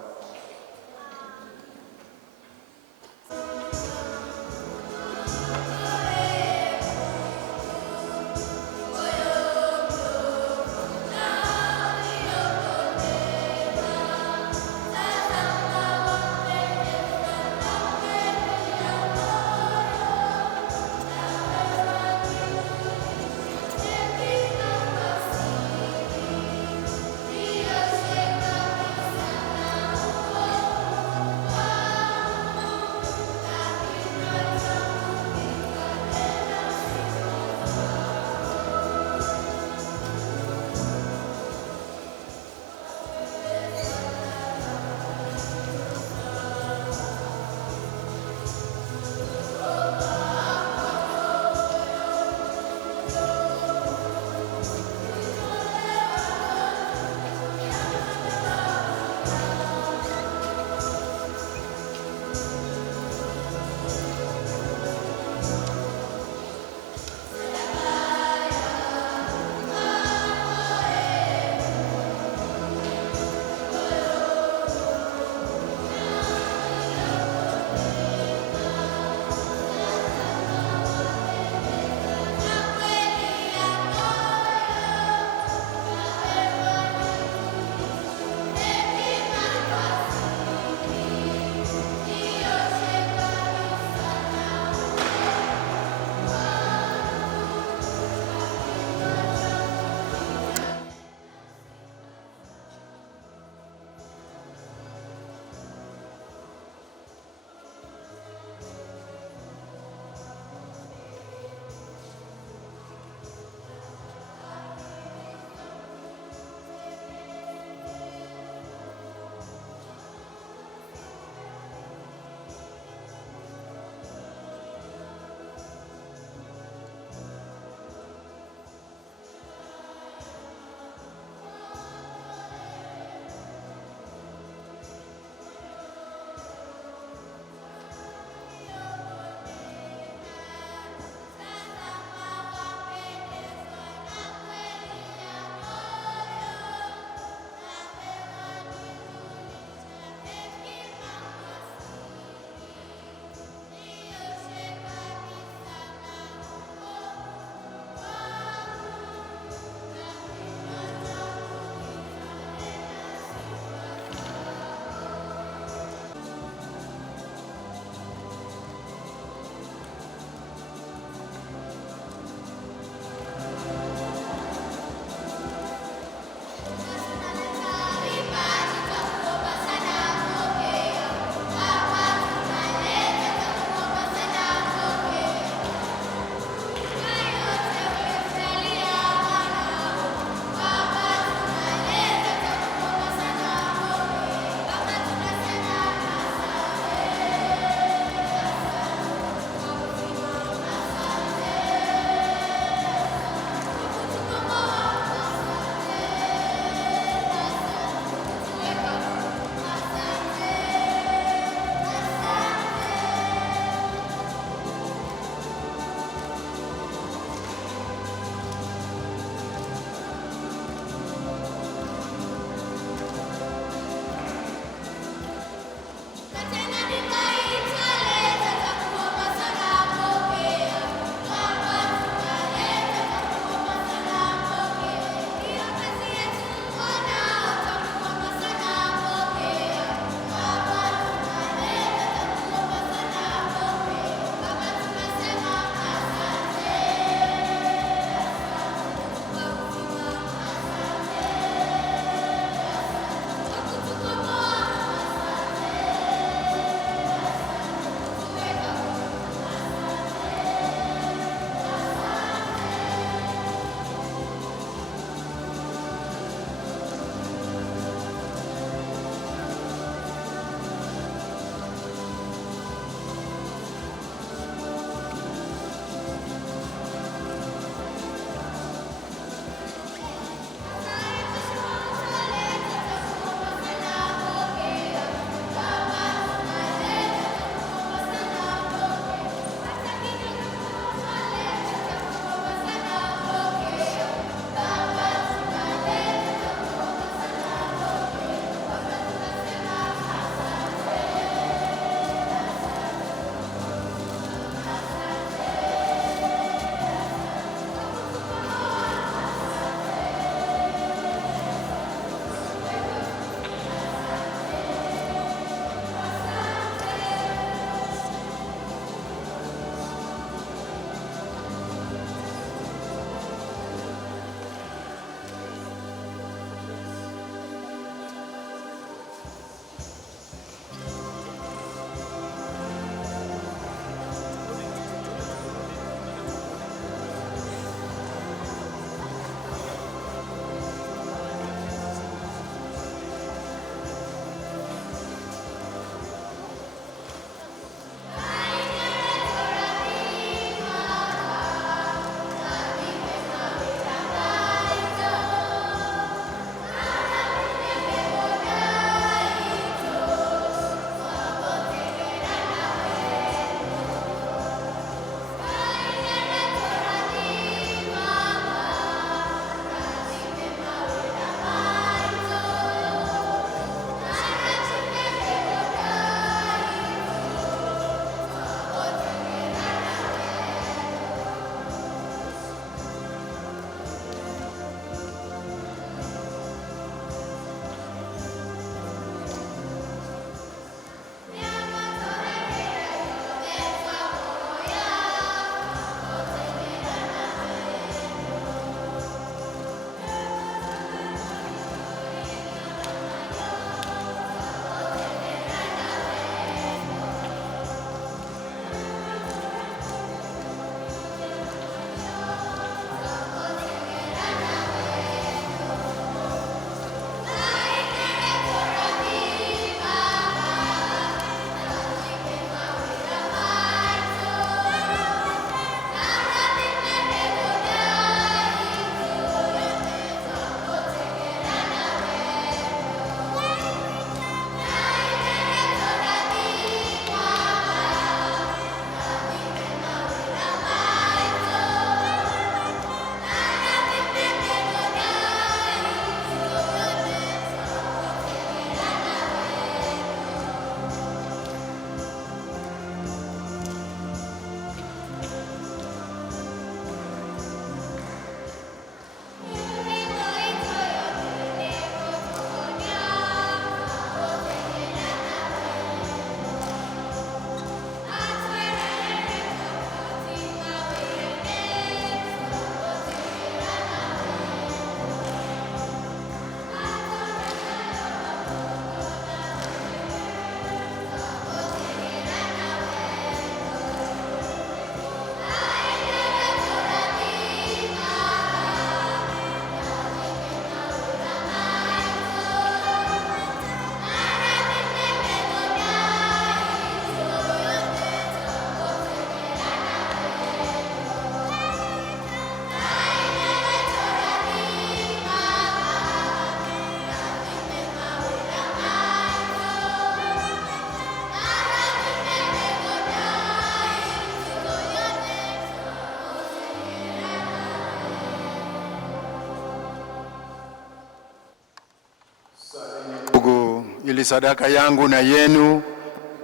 ili sadaka yangu na yenu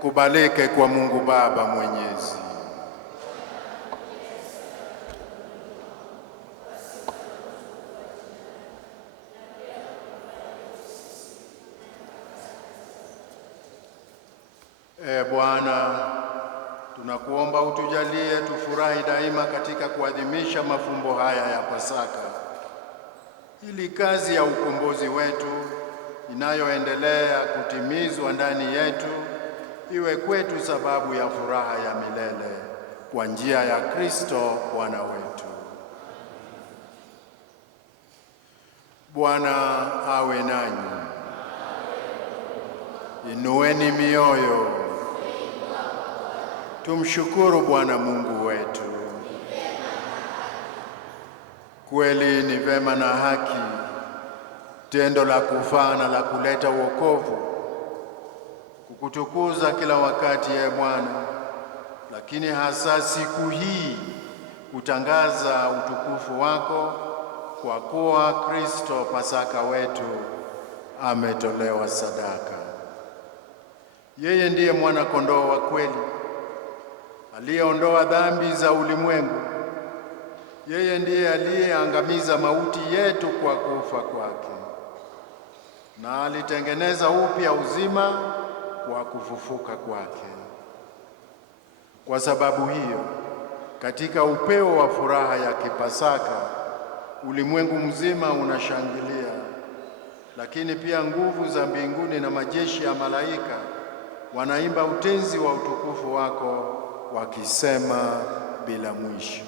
kubalike kwa Mungu Baba Mwenyezi. Bwana, tunakuomba utujalie tufurahi daima katika kuadhimisha mafumbo haya ya Pasaka, ili kazi ya ukombozi wetu inayoendelea kutimizwa ndani yetu iwe kwetu sababu ya furaha ya milele kwa njia ya Kristo Bwana wetu. Bwana awe nanyi. Inueni mioyo. Tumshukuru Bwana Mungu wetu. Kweli ni vema na haki, tendo la kufaa na la kuleta wokovu, kukutukuza kila wakati, Bwana, lakini hasa siku hii kutangaza utukufu wako, kwa kuwa Kristo Pasaka wetu ametolewa sadaka. Yeye ndiye mwana kondoo wa kweli aliyeondoa dhambi za ulimwengu. Yeye ndiye aliyeangamiza mauti yetu kwa kufa kwake, na alitengeneza upya uzima kwa kufufuka kwake. Kwa sababu hiyo, katika upeo wa furaha ya Kipasaka, ulimwengu mzima unashangilia, lakini pia nguvu za mbinguni na majeshi ya malaika wanaimba utenzi wa utukufu wako, wakisema bila mwisho: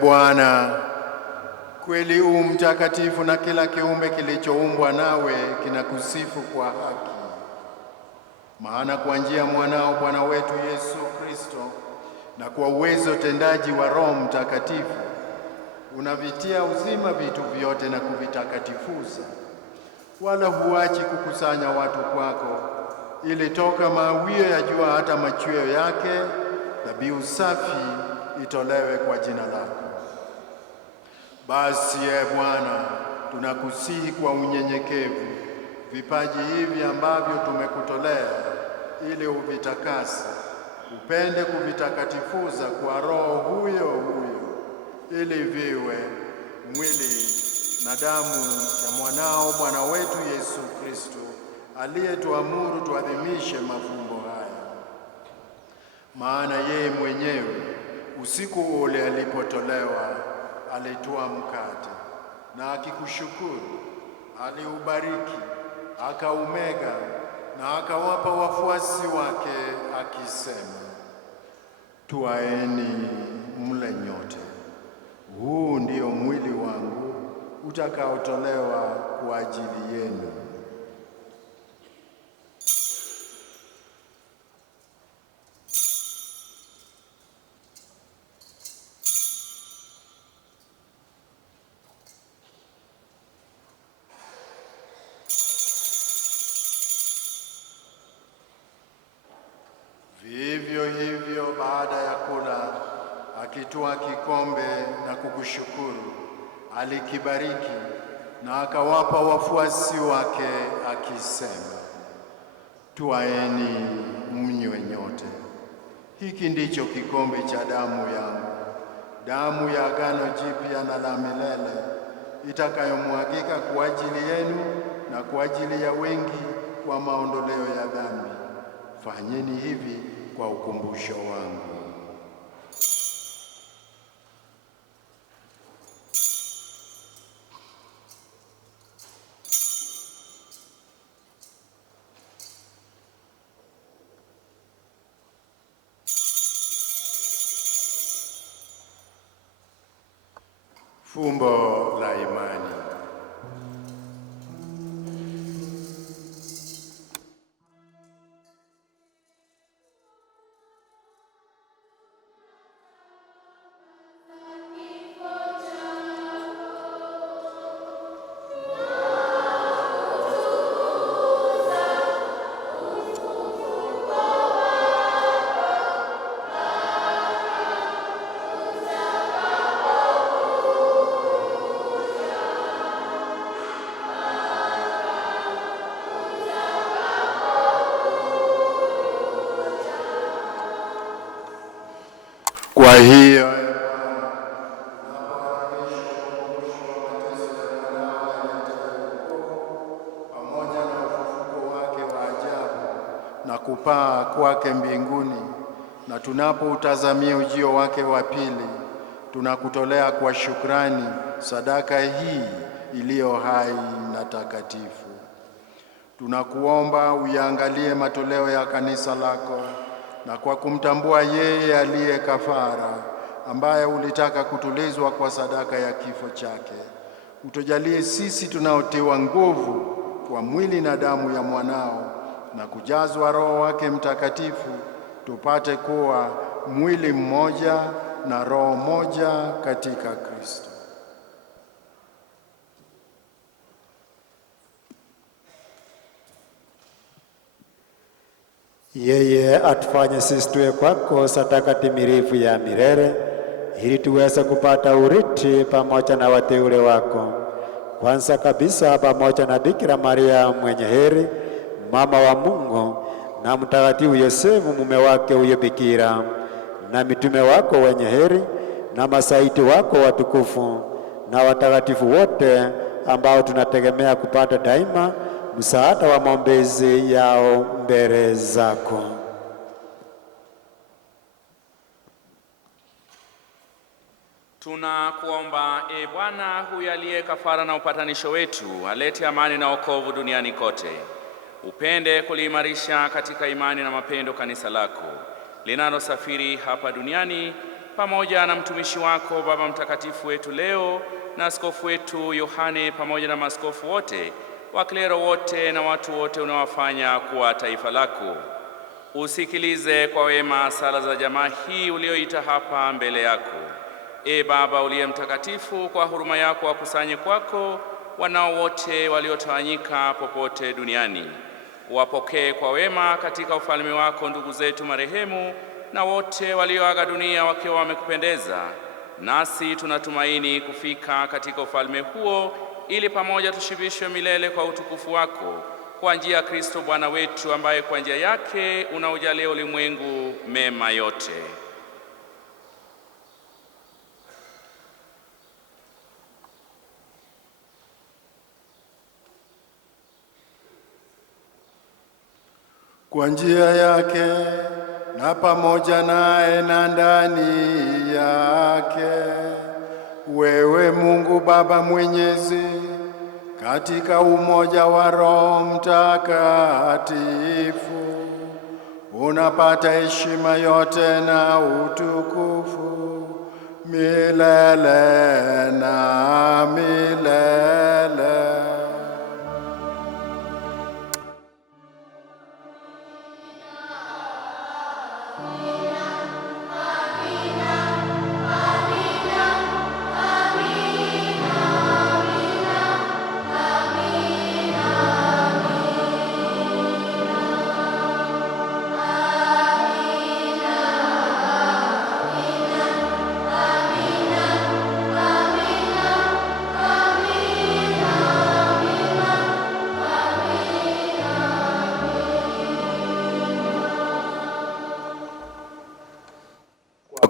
Bwana, kweli mtakatifu, na kila kiumbe kilichoumbwa nawe kinakusifu kwa haki. Maana kwa njia mwanao Bwana wetu Yesu Kristo, na kwa uwezo tendaji wa Roho Mtakatifu, unavitia uzima vitu vyote na kuvitakatifuza, wala huachi kukusanya watu kwako, ili toka mawio ya jua hata machweo yake dhabihu safi itolewe kwa jina lako. Basi Bwana, tunakusihi kwa unyenyekevu vipaji hivi ambavyo tumekutolea, ili uvitakase, upende kuvitakatifuza kwa Roho huyo huyo, ili viwe mwili na damu ya mwanao Bwana wetu Yesu Kristo, aliyetuamuru tuadhimishe mafumbo haya. maana yeye mwenyewe usiku ule alipotolewa alitoa mkate na akikushukuru aliubariki, akaumega na akawapa wafuasi wake akisema, twaeni mle nyote, huu ndio mwili wangu utakaotolewa kwa ajili yenu. Vivyo hivyo baada ya kula, akitwaa kikombe na kukushukuru, alikibariki na akawapa wafuasi wake akisema, twaeni mnywe nyote, hiki ndicho kikombe cha damu yangu, damu ya agano jipya na la milele, itakayomwagika kwa ajili yenu na kwa ajili ya wengi kwa maondoleo ya dhambi. Fanyeni hivi kwa ukumbusho wangu. Fumbo la imani. Kwa hiyo pamoja na ufufuko wake wa ajabu na kupaa kwake mbinguni, na tunapoutazamia ujio wake wa pili, tunakutolea kwa shukrani sadaka hii iliyo hai na takatifu. Tunakuomba uyaangalie matoleo ya kanisa lako, na kwa kumtambua yeye aliye kafara, ambaye ulitaka kutulizwa kwa sadaka ya kifo chake, utujalie sisi tunaotiwa nguvu kwa mwili na damu ya mwanao na kujazwa Roho wake Mtakatifu, tupate kuwa mwili mmoja na roho moja katika Kristo. Yeye atufanye sisi tuwe kwako sadaka timilifu ya milele, ili tuweze kupata urithi pamoja na wateule wako. Kwanza kabisa pamoja na Bikira Maria mwenye heri, mama wa Mungu, na Mtakatifu Yosefu mume wake huyo bikira, na mitume wako wenye heri, na masaiti wako watukufu, na watakatifu wote ambao tunategemea kupata daima msaada wa maombezi yao mbele zako. Tunakuomba, e Bwana, huyu aliye kafara na upatanisho wetu, alete amani na wokovu duniani kote. Upende kuliimarisha katika imani na mapendo kanisa lako linalosafiri hapa duniani, pamoja na mtumishi wako Baba Mtakatifu wetu Leo na askofu wetu Yohane, pamoja na maaskofu wote, waklero wote na watu wote unaowafanya kuwa taifa lako. Usikilize kwa wema sala za jamaa hii ulioita hapa mbele yako. E Baba uliye mtakatifu, kwa huruma yako wakusanye kwako wanao wote waliotawanyika popote duniani. Wapokee kwa wema katika ufalme wako ndugu zetu marehemu na wote walioaga dunia wakiwa wamekupendeza. Nasi tunatumaini kufika katika ufalme huo, ili pamoja tushibishwe milele kwa utukufu wako, kwa njia ya Kristo Bwana wetu, ambaye kwa njia yake unaujalia ulimwengu mema yote. Kwa njia yake na pamoja naye na ndani yake, wewe Mungu Baba Mwenyezi, katika umoja wa Roho Mtakatifu, unapata heshima yote na utukufu milele na milele.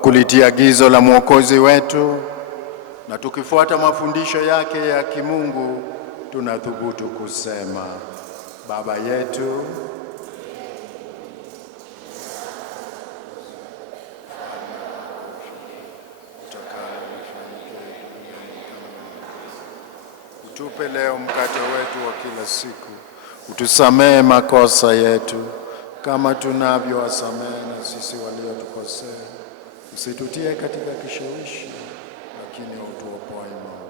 Kulitia agizo la Mwokozi wetu na tukifuata mafundisho yake ya kimungu, tunathubutu kusema: Baba yetu utupe leo mkate wetu wa kila siku, utusamehe makosa yetu kama tunavyowasamehe na sisi waliotukosea, usitutie katika kishawishi, lakini utuopoe maovu.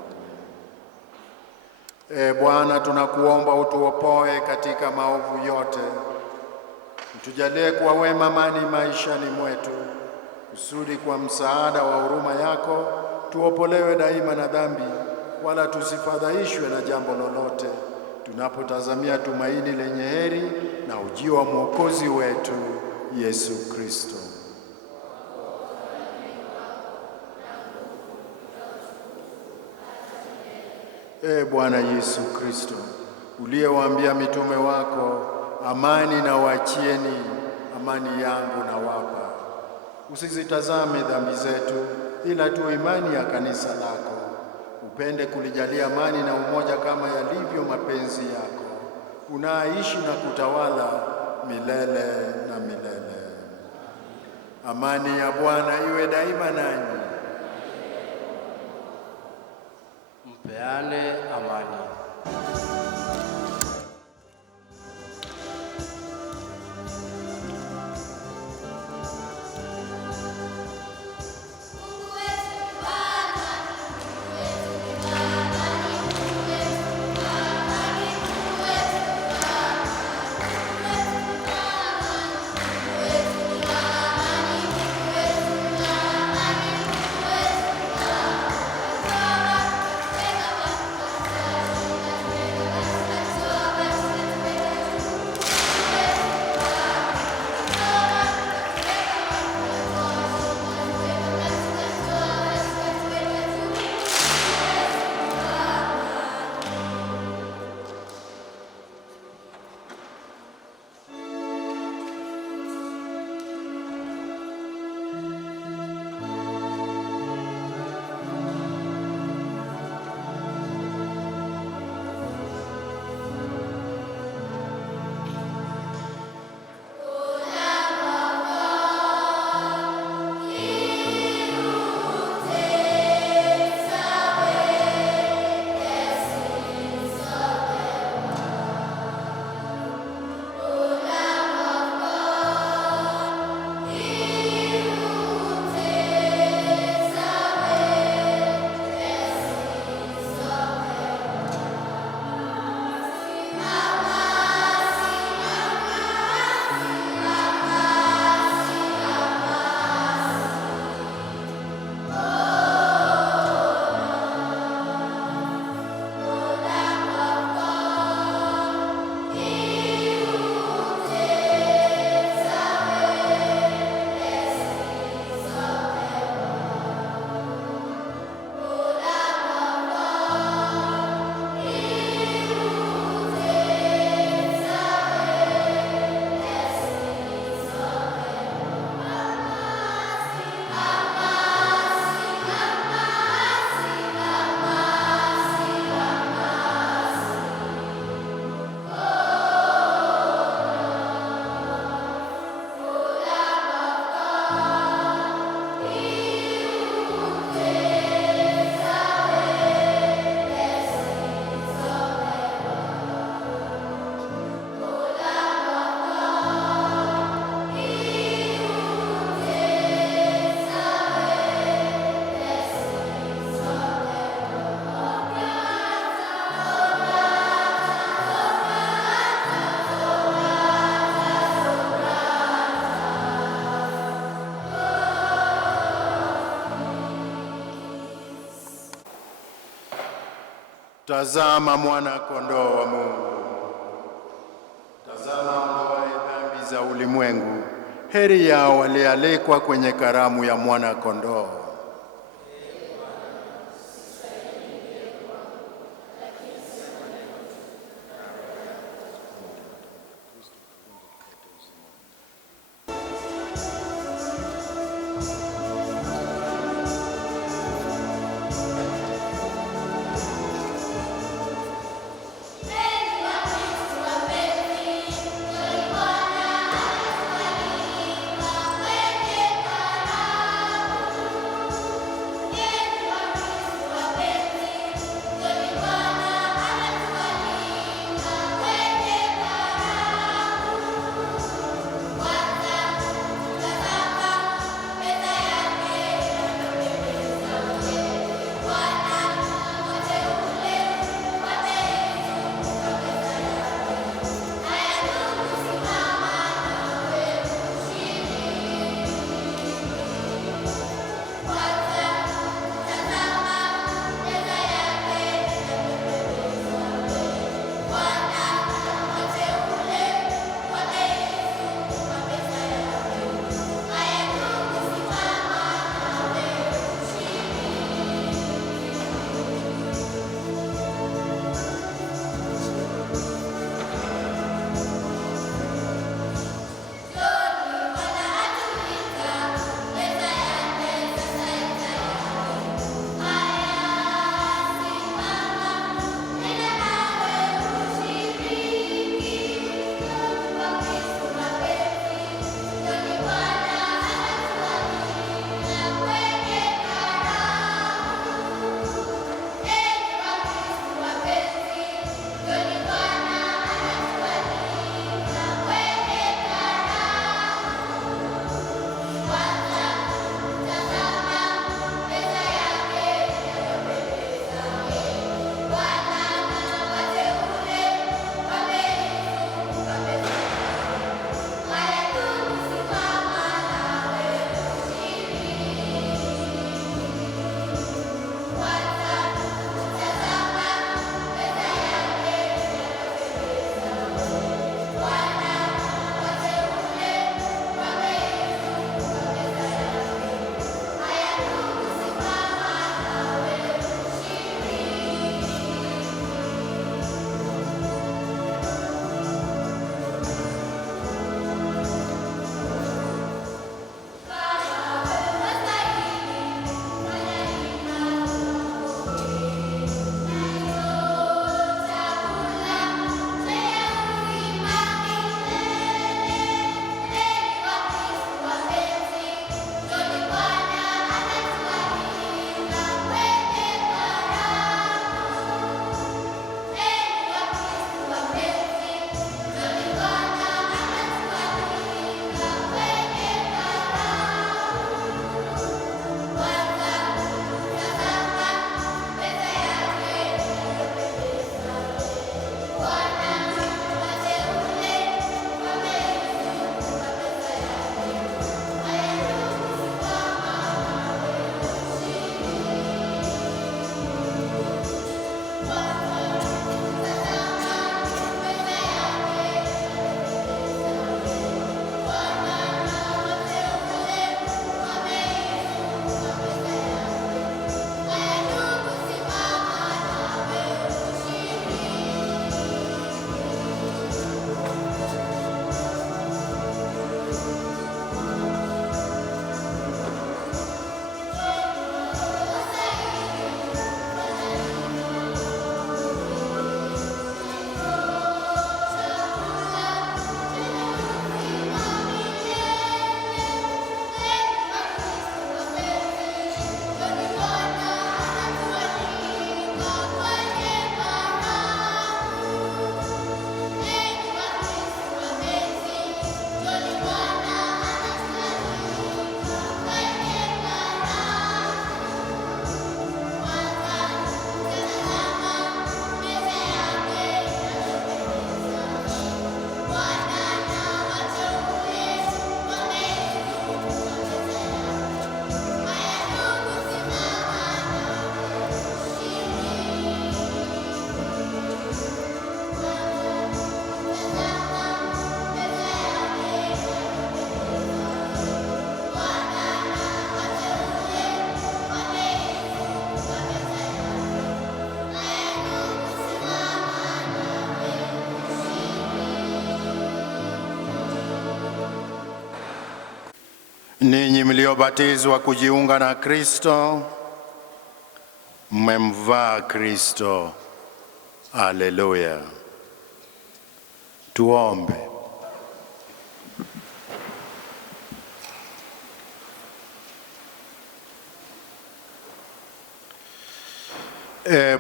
Bwana, tunakuomba utuopoe katika maovu yote, utujalie kuwa wema amani maishani mwetu, kusudi kwa msaada wa huruma yako tuopolewe daima na dhambi, wala tusifadhaishwe na jambo lolote, tunapotazamia tumaini lenye heri na ujio wa Mwokozi wetu Yesu Kristo. Bwana Yesu Kristo, uliyewaambia mitume wako, amani na waachieni, amani yangu na wapa, usizitazame dhambi zetu, ila tu imani ya kanisa lako. Upende kulijalia amani na umoja kama yalivyo mapenzi yako, unaishi na kutawala milele na milele. Amani ya Bwana iwe daima nanyi. Mpeane amani. Tazama mwana kondoo wa Mungu. Tazama aondoaye dhambi za ulimwengu. Heri yao walioalikwa kwenye karamu ya mwana kondoo. Ninyi mliobatizwa kujiunga na Kristo, mmemvaa Kristo. Haleluya. Tuombe.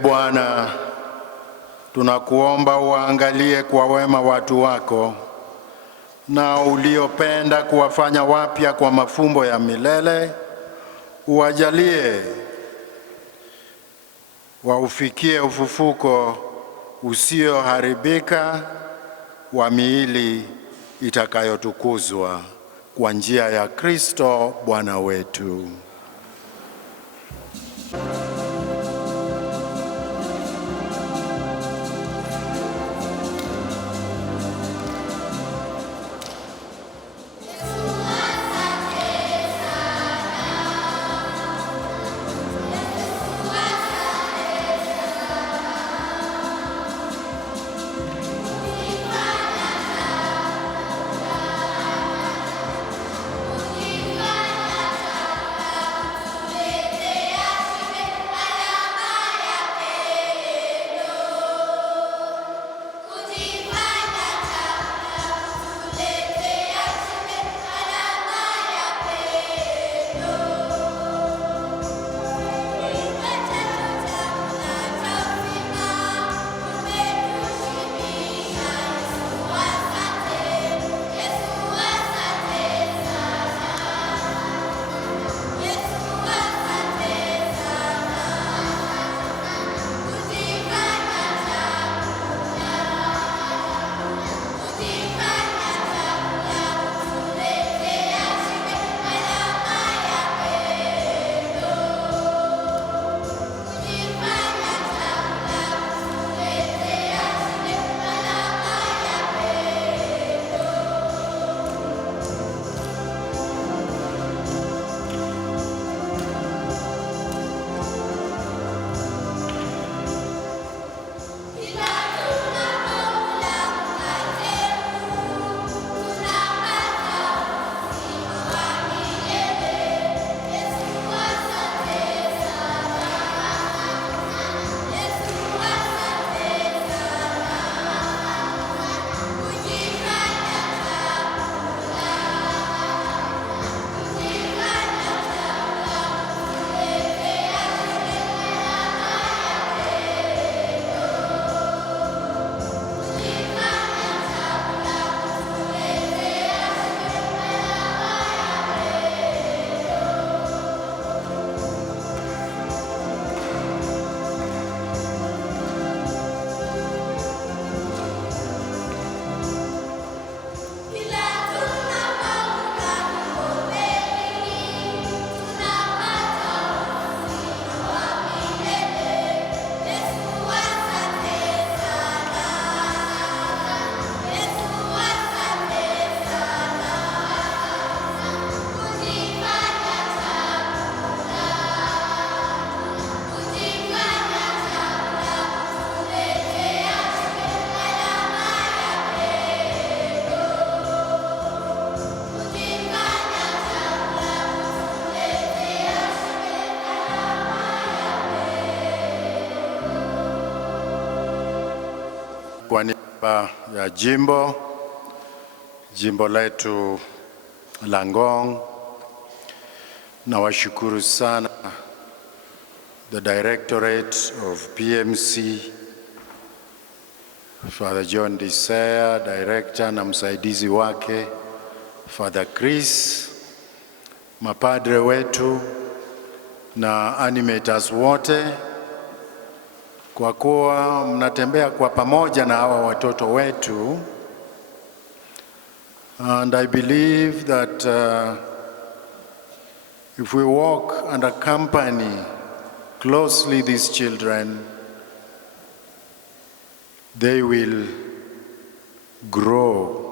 Bwana, tunakuomba uangalie kwa wema watu wako na uliopenda kuwafanya wapya kwa mafumbo ya milele, uwajalie waufikie ufufuko usioharibika wa miili itakayotukuzwa kwa njia ya Kristo Bwana wetu. Kwa niaba ya jimbo letu la Ngong, nawashukuru sana the Directorate of PMC, Father John Disea, Director na msaidizi wake, Father Chris, mapadre wetu na animators wote, kwa kuwa mnatembea kwa pamoja na hawa watoto wetu. And I believe that if we walk and accompany closely these children, they will grow.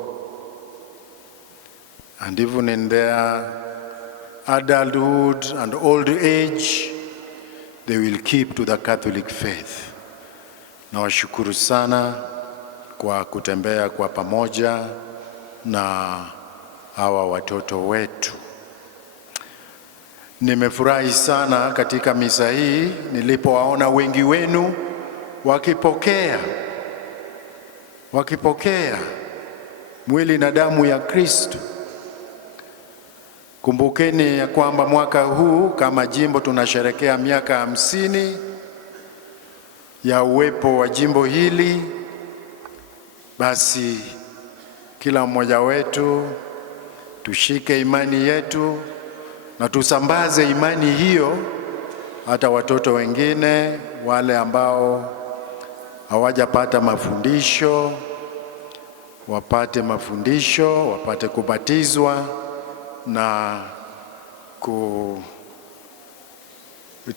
And even in their adulthood and old age, they will keep to the Catholic faith. Nawashukuru sana kwa kutembea kwa pamoja na hawa watoto wetu. Nimefurahi sana katika misa hii nilipowaona wengi wenu wakipokea mwili na damu ya Kristo. Kumbukeni ya kwamba mwaka huu kama jimbo tunasherehekea miaka 50 ya uwepo wa jimbo hili. Basi kila mmoja wetu tushike imani yetu na tusambaze imani hiyo hata watoto wengine wale ambao hawajapata mafundisho wapate mafundisho, wapate kubatizwa na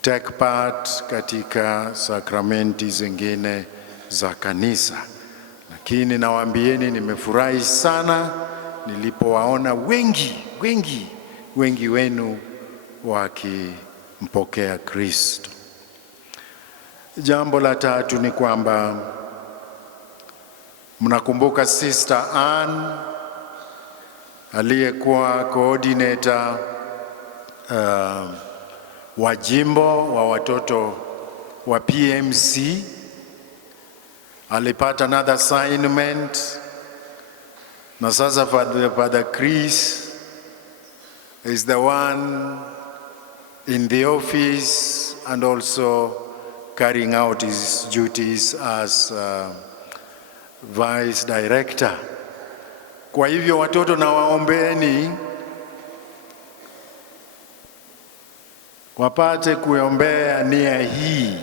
take part katika sakramenti zingine za kanisa. Lakini nawaambieni nimefurahi sana nilipowaona wengi wenu wakimpokea Kristo. Jambo la tatu ni kwamba mnakumbuka Sister Ann aliyekuwa coordinator wa jimbo wa watoto wa PMC. Alipata another assignment na sasa Father Chris is the one in the office and also carrying out his duties as Vice Director. Kwa hivyo watoto na waombeeni wapate kuombea nia hii.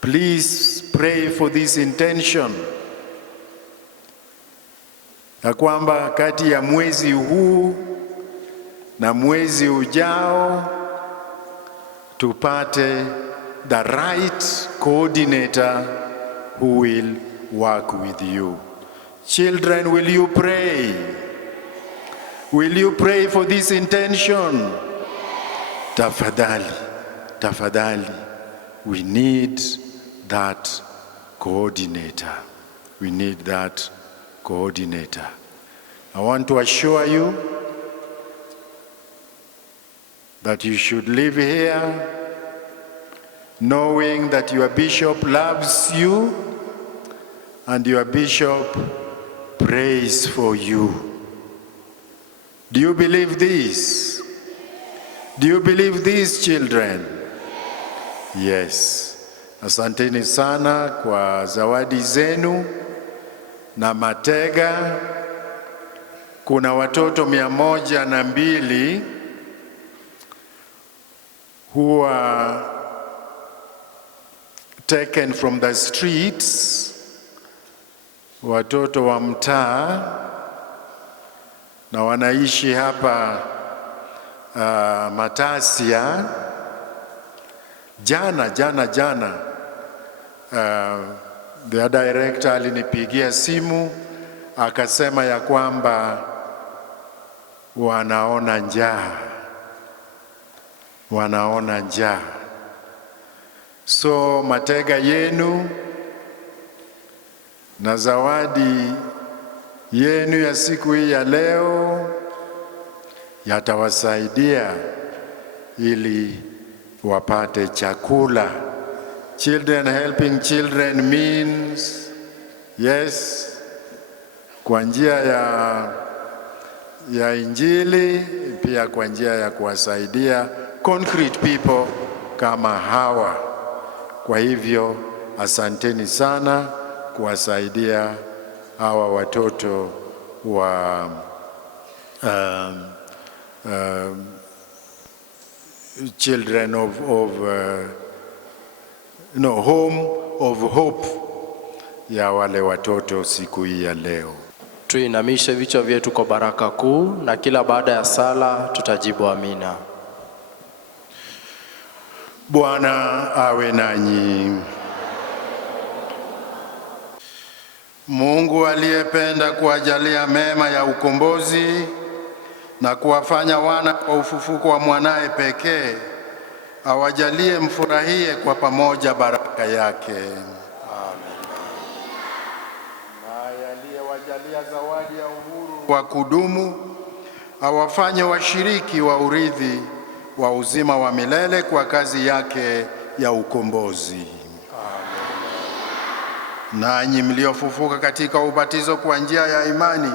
Please pray for this intention, ya kwamba kati ya mwezi huu na mwezi ujao tupate the right coordinator who will work with you. Children, will you pray? Will you pray for this intention? Tafadhali, we need that coordinator. We need that coordinator. I want to assure you that you should live here knowing that your bishop loves you and your bishop prays for you. Do you believe this? Do you believe this, children? Yes. Asanteni sana kwa zawadi zenu na matega. Kuna watoto 102 who are taken from the streets, watoto wa mtaa, na wanaishi hapa Matasia. Jana the director alinipigia simu akasema ya kwamba wanaona njaa. So matega yenu na zawadi yenu ya siku hii ya leo yatawasaidia ili wapate chakula. Children helping children means, yes, kwa njia ya Injili, pia kwa njia ya kuwasaidia concrete people kama hawa. Kwa hivyo asanteni sana kuwasaidia hawa watoto wa children of Home of Hope ya wale watoto siku hii ya leo. Tuinamishe vichwa vyetu kwa baraka kuu, na kila baada ya sala tutajibu amina. Bwana awe nanyi. Mungu aliyependa kuwajalia mema ya ukombozi na kuwafanya wana kwa ufufuko wa mwanaye pekee, awajalie mfurahie kwa pamoja baraka yake. Amen. Naye aliyewajalia zawadi ya uhuru wa kudumu awafanye washiriki wa urithi wa uzima wa milele kwa kazi yake ya ukombozi. Nanyi mliofufuka katika ubatizo kwa njia ya imani,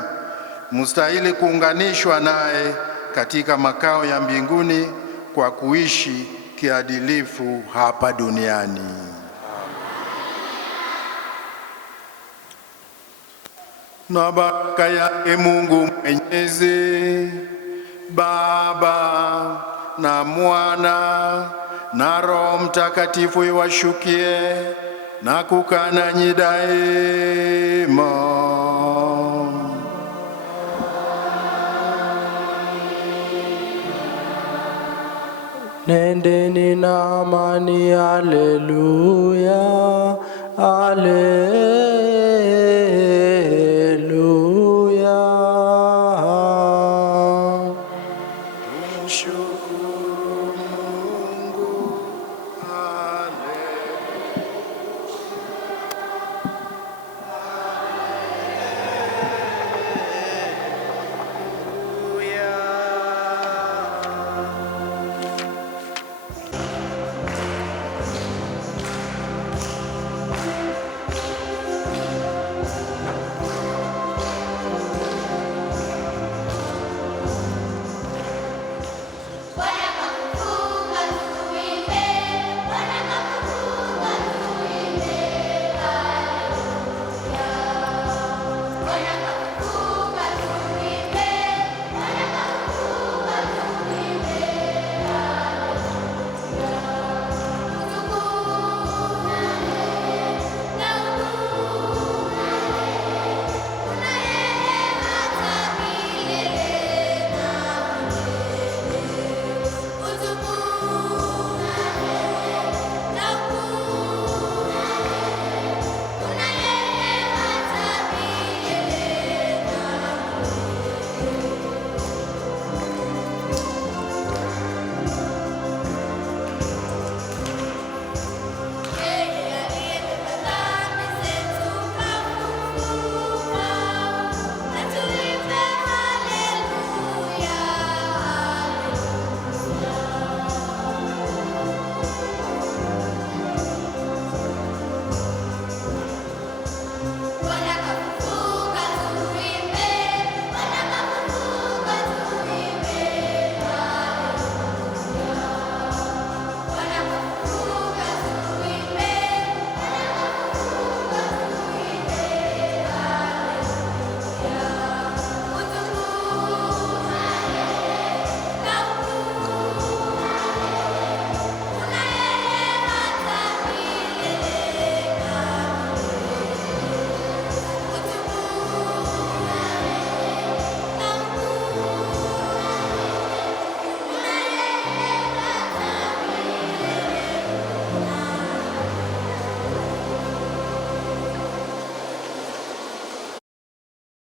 mustahili kuunganishwa naye katika makao ya mbinguni kwa kuishi kiadilifu hapa duniani. Na baraka yake Mungu Mwenyezi, Baba na Mwana na Roho Mtakatifu iwashukie na kukaa nanyi daima. Nendeni na amani. Haleluya, haleluya.